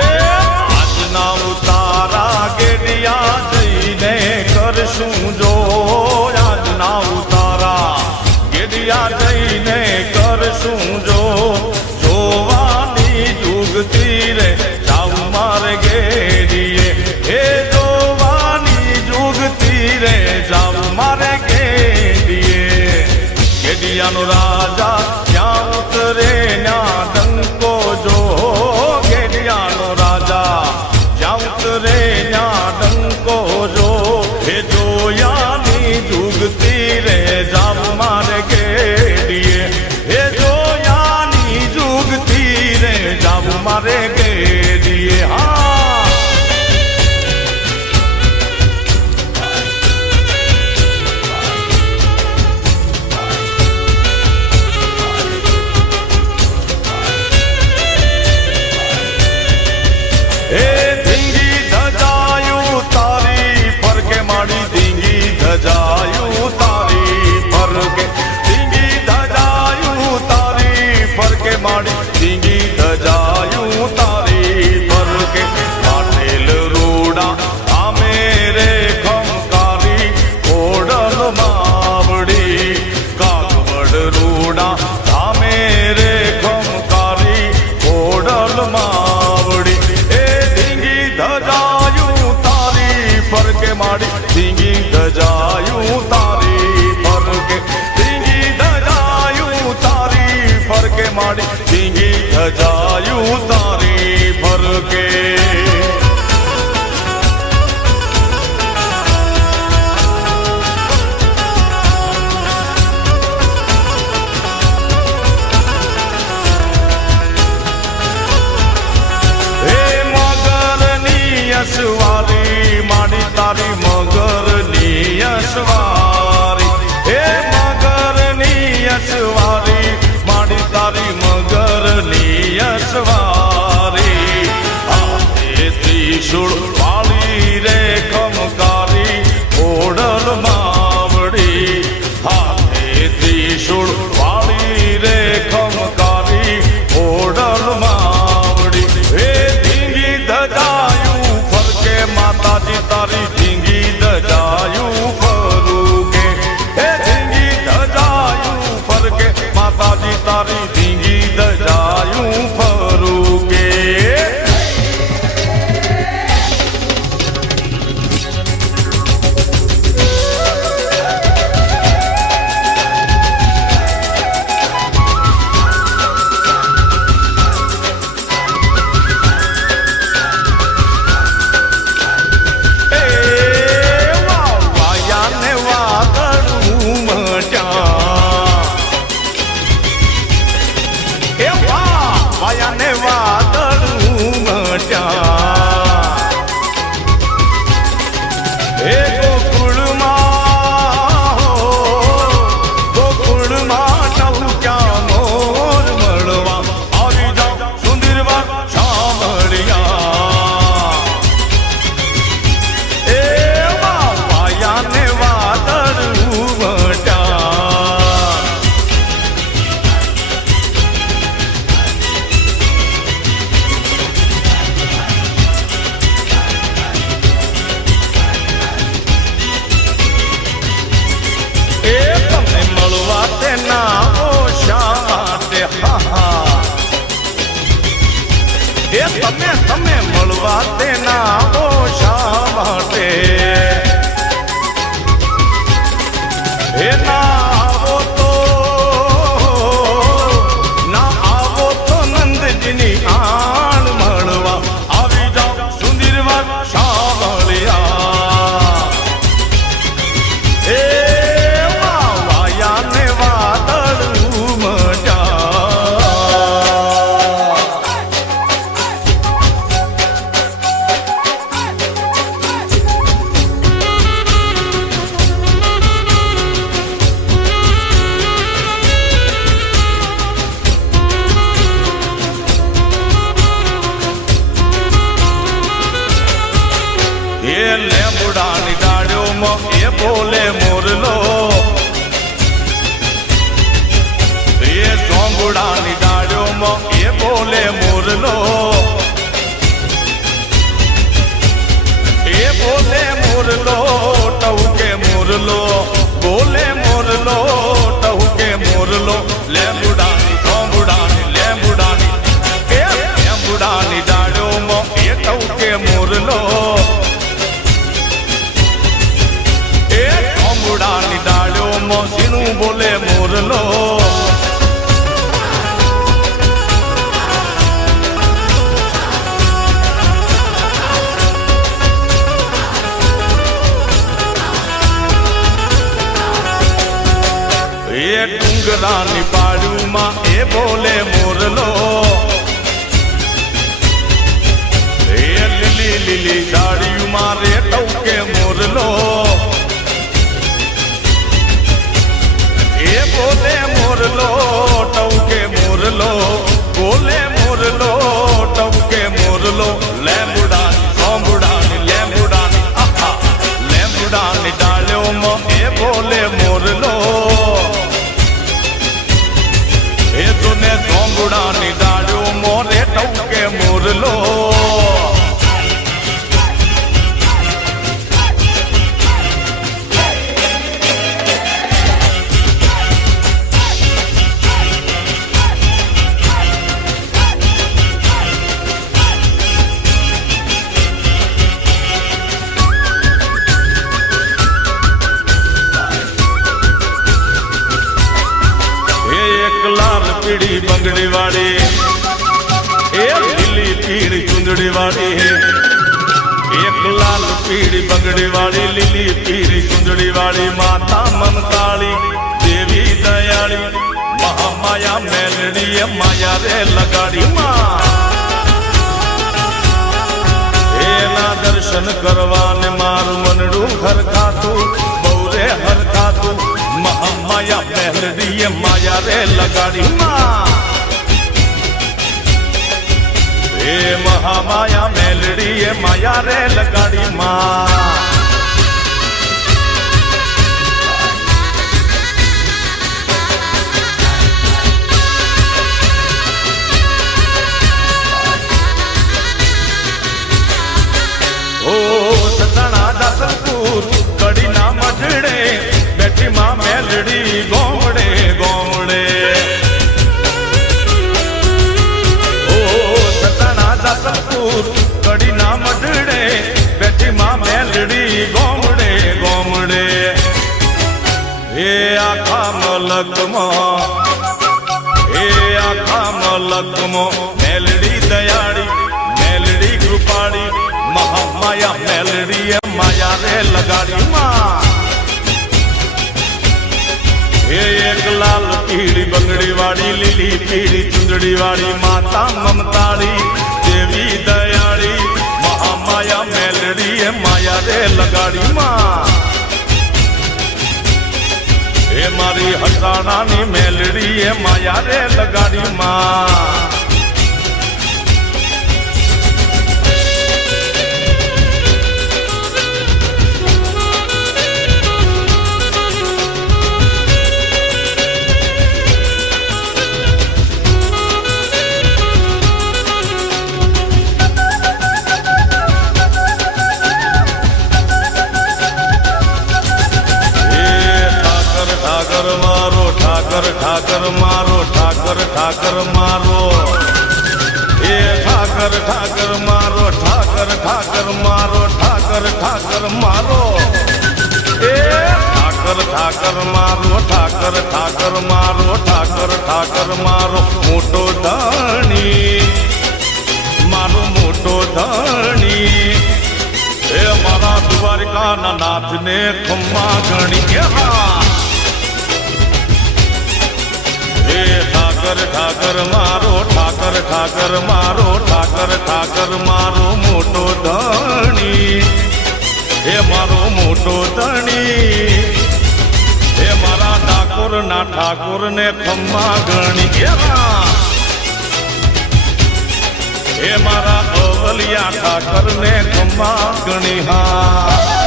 આજના ઉતારા ગેડિયા જઈને કરશું જો આજના ઉતારા ગેડિયા જઈને કરશું જો જોવાની જુગતી રે જાવ મારે ગેડીએ એ જોવાની જુગતી રે જાવ મારે ગેડીએ ગેડિયાનો રાજા ક્યાં ઉતરે ન્યા ડંકો જો ગેડિયાનો રાજા જ્યાં ઉતરે ન્યા ડંકો જો એ જોયાની જુગતી રે જાવ મારે ગેડીએ એ જોયાની જુગતી રે જાવ મારે ગેડીએ હા એ ધીંગી ધજાયું તારી ફરકે માડી ધીંગી ધજાયું તારી ફરકે ધીંગી ધજાયું તારી ફરકે માડી ધીંગી ધજાયું તારી ફરકે પાટેલ રૂડા આમે રે ખમકારી ઓડલ માવડી કાગવડ રૂડા આમે રે ખમકારી ઓડલ માવડી ધજાયું તારી ફરકે માડી ધીંગી ધજાયું તારી ફરકે ધીંગી ધજાયું તારી ફરકે માડી ધીંગી ધજાયું તારી ફરકે યશવારી માડી તારી મગરની યશવારી હે મગરની યશવારી માડી તારી મગરની યશવારી હાથે ત્રિશુળ વાળી રે ખમકારી ઓડલ માવડી હાથે ત્રિશુળ વાળી રે ખમકારી ઓડલ માવડી હે ધીંગી ધજાયું ફરકે માતાજી તારી ધીંગી ધજાયું ફરુકે હે ધીંગી ધજાયું ફરકે માતાજી તારી ધીંગી ધજાયું ફરુકે બોલે મોરલો એ સોંગુડાની ડાળીઓમાં એ બોલે મોરલો એ બોલે મોરલો ટહુકે મોરલો બોલે મોરલો ટહુકે મોરલો લેંબુડાની સોંગુડાની લેંબુડાની એ લેંબુડાની ડાળીઓમાં એ ટહુકે મોરલો એ સોંગુડાની ડાળીઓમાં ઝીણું બોલે મોરલો એ ડુંગરાની પાડુમાં એ બોલે મોરલો એ લીલી લીલી ઝાડીમાં રે ટહુકે મોરલો એ બોલે મોરલો ટહુકે મોરલો બોલે મોરલો ટહુકે મોરલો લેંબુડાની સોંબુડાની લેંબુડાની આહા લેંબુડાની ડાળીઓમાં એ બોલે મોરલો એ જોને સોંગુડાની ડાળીઓ મોરે ટહુકે મોરલો પીળી બંગડી વાળી એ લીલી પીળી ચુંદડી વાળી એક લાલ પીળી બંગડી વાળી લીલી પીળી ચુંદડી વાળી માતા મમતાળી દેવી દયાળી મહામાયા મેલડી માયા રે લગાડી માં એના દર્શન કરવાને મારું મનડું હરખાતું બહુ રે હરખાતું મહામાયા મેલડી માયા રે લગાડી માં એ મહામાયા મેલડી માયા રે લગાડી માં ઓ સતણા દાસલપુર કડીના મઢડે બેઠી માં મેલડી ગોમડે ગોમડે ઓ સતણા દાસલપુર કડીના મઢડે બેઠી માં મેલડી ગોમડે ગોમડે એ આખા મલકમાં એ આખા મલકમાં મેલડી દયાળી મેલડી કૃપાળી મહામાયા મેલડી માયા રે લગાડી માં એ એક લાલ પીળી બંગડી વાળી લીલી પીળી ચુંદડી વાળી માતા મમતાળી દેવી દયાળી મહામાયા મેલડી માયા રે લગાડી માં એ મારી હટાણાની મેલડી માયા રે લગાડી માં ઠાકર મારો ઠાકર ઠાકર મારો એ ઠાકર ઠાકર મારો ઠાકર ઠાકર મારો ઠાકર ઠાકર મારો એ ઠાકર ઠાકર મારો ઠાકર ઠાકર મારો ઠાકર ઠાકર મારો મોટો ધણી મારો મોટો ધણી એ મારા દ્વારકાના નાથને ખમ્મા ગણી હા ઠાકર ઠાકર મારો ઠાકર ઠાકર મારો ઠાકર ઠાકર મારો મોટો ધણી હે મારો મોટો ધણી હે મારા ઠાકોર ના ઠાકોર ને ખમ્મા ગણી હે મારા અવલિયા ઠાકર ને ખમ્મા ગણી હા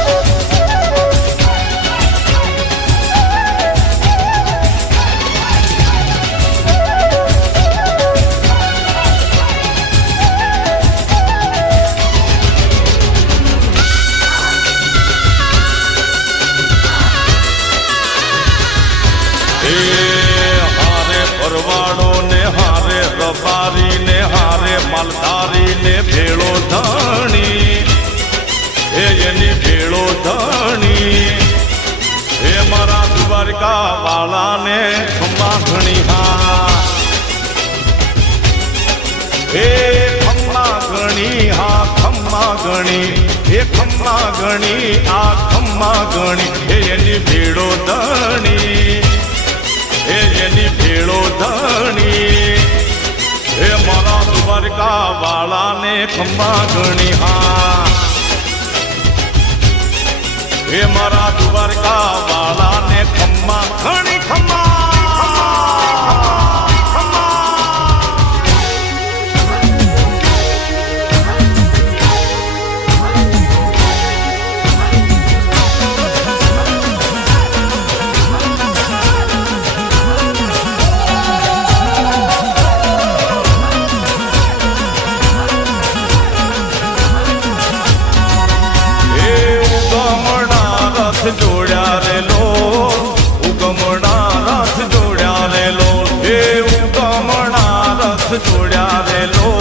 માલધારીને ભેળો ધણી એની ભેળો ધણી એ મારા દ્વારકા વાળાને ખમ્મા ઘણી હા એ ખમ્મા ઘણી હા ખમ્મા ઘણી એ ખમ્મા ઘણી આ ખમ્મા ઘણી એની ભેળો ધણી એની ભેળો ધણી એ મારા દ્વારકા વાળાને ખમ્મા ઘણી હા એ મારા દ્વારકા વાળાને ખમ્મા ઘણી ખમ્મા જોડ્યા રે લો ઉગમણા રથ જોડ્યા રે લો એ ઉગમણા રથ જોડ્યા રે લો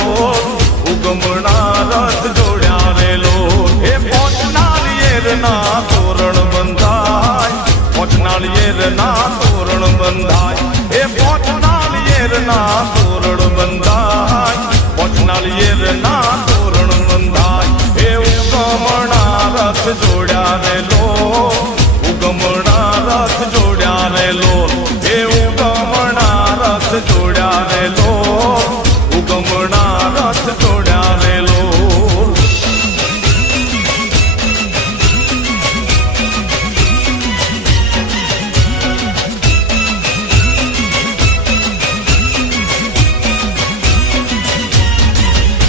ઉગમણા રથ જોડ્યા રે લો એ પોચનાળિયેરના તોરણ બંધાય પોચનાળિયેરના તોરણ બંધાય એ પોચનાળિયેરના તોરણ બંધાય પોચનાળિયેરના તોરણ બંધાય એ ઉગમણા રથ જોડ્યા રે લો ઉગમણા રથ જોડ્યા રે લો એ ઉગમણા રથ જોડ્યા રે લો ઉગમણા રથ જોડ્યા રે લો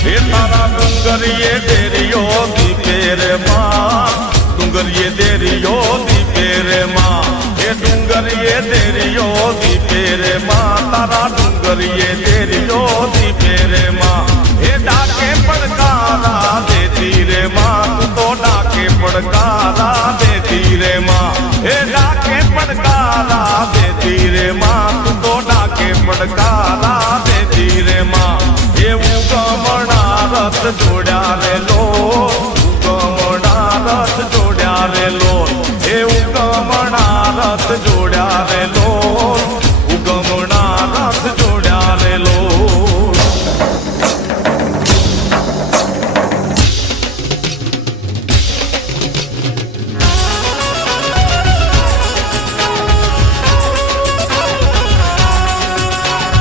એ તારા ડુંગરીએ ડેરીઓ દીપે રે માં ડુંગરીએ દેરીઓ દીપે રે માં એ ડુંગરીએ દેરીઓ દીપે રે માં તારા ડુંગરીએ દેરીઓ દીપે રે માં એ ડાકે પડકારા દેતી રે માં તું તો ડાકે પડકારા દેતી રે માં એ ડાકે પડકારા દેતી રે માં તું તો ડાકે પડકારા દેતી રે માં એ ઉગમણા રથ જોડ્યા રે લો ઉગમણા રથ જોડ્યા રે લો એ ઉગમણા રથ જોડ્યા રે લો ઉગમણા રથ જોડ્યા રે લો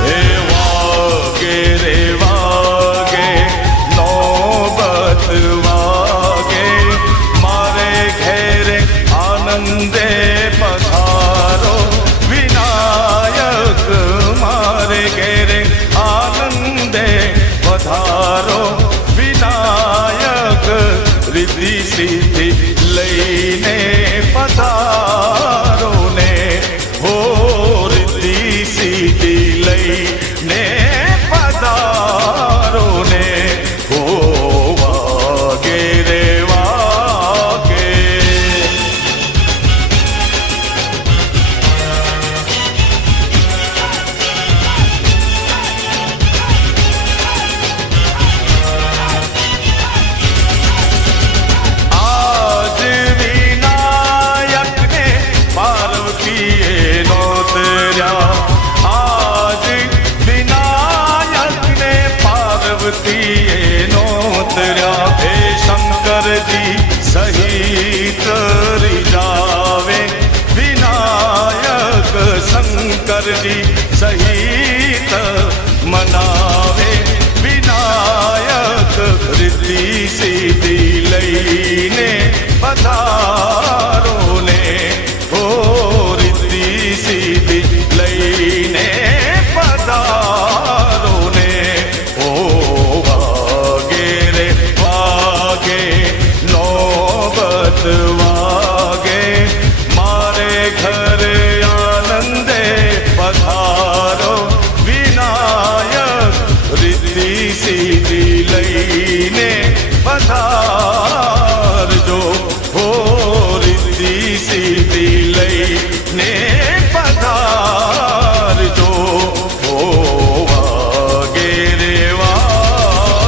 એ વાગે રે વાગે નોબત વાગે મારે ઘેરે આનંદે પધારો વિનાયક મારે ઘેરે આનંદે પધારો વિનાયક રિદ્ધિ સિદ્ધિ લઈને પધારો ને હો રિદ્ધિ સિદ્ધિ લઈને પધારો ને હો વાગે રે વાગે આજ વિનાયકને પાર્વતીએ નોતર્યા આજ વિનાયકને પાર્વતીએ નોતર્યા હે શંકરજી સહિત રીજાવે વિનાયક શંકરજી સહિત મનાવે વિનાયક રિદ્ધિ સિદ્ધિ લઈને પધારો ને હો રિદ્ધિ સિદ્ધિ લઈને પધારો ને હો વાગે રે વાગે નોબત વાગે મારે ઘરે આનંદે પધારો વિનાયક રિદ્ધિ સિદ્ધિ લઈને પધારજો હો રિદ્ધિ સિદ્ધિ લઈને પધારજો હો વાગે રે વાગે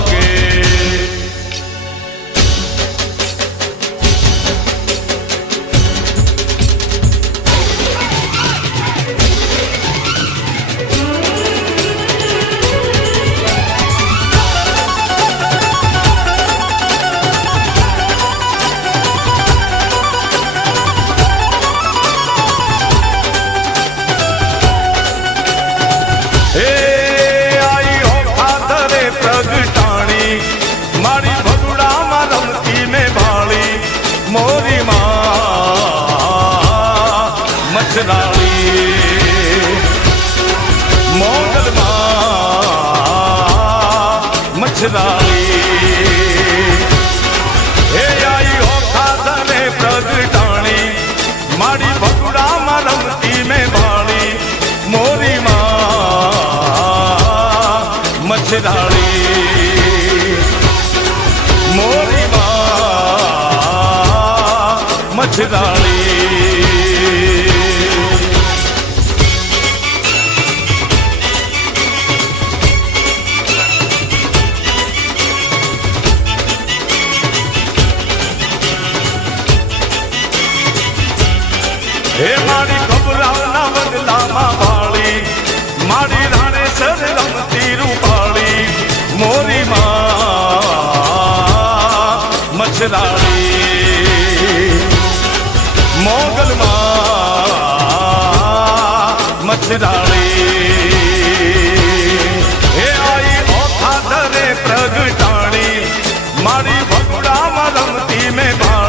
મચ્છરાળી મોગલમાં મચ્છરાળી હે આઈ ઓખા તને પ્રગટાણી મારી ભગુડામાં રમતી મેં ભાળી મોરી માં મચ્છરાળી મોરી માં મચ્છરાળી હે મારી ખબરાવના બદલામાં વાળી મારી રાણે સર રમતી રૂપાળી મોરી માં મચ્છરાળી મોગલમાં મચ્છરાળી હે આઈ ઓખા ધરે પ્રગટાણી મારી ભગુડામાં રમતી મેં ભાળી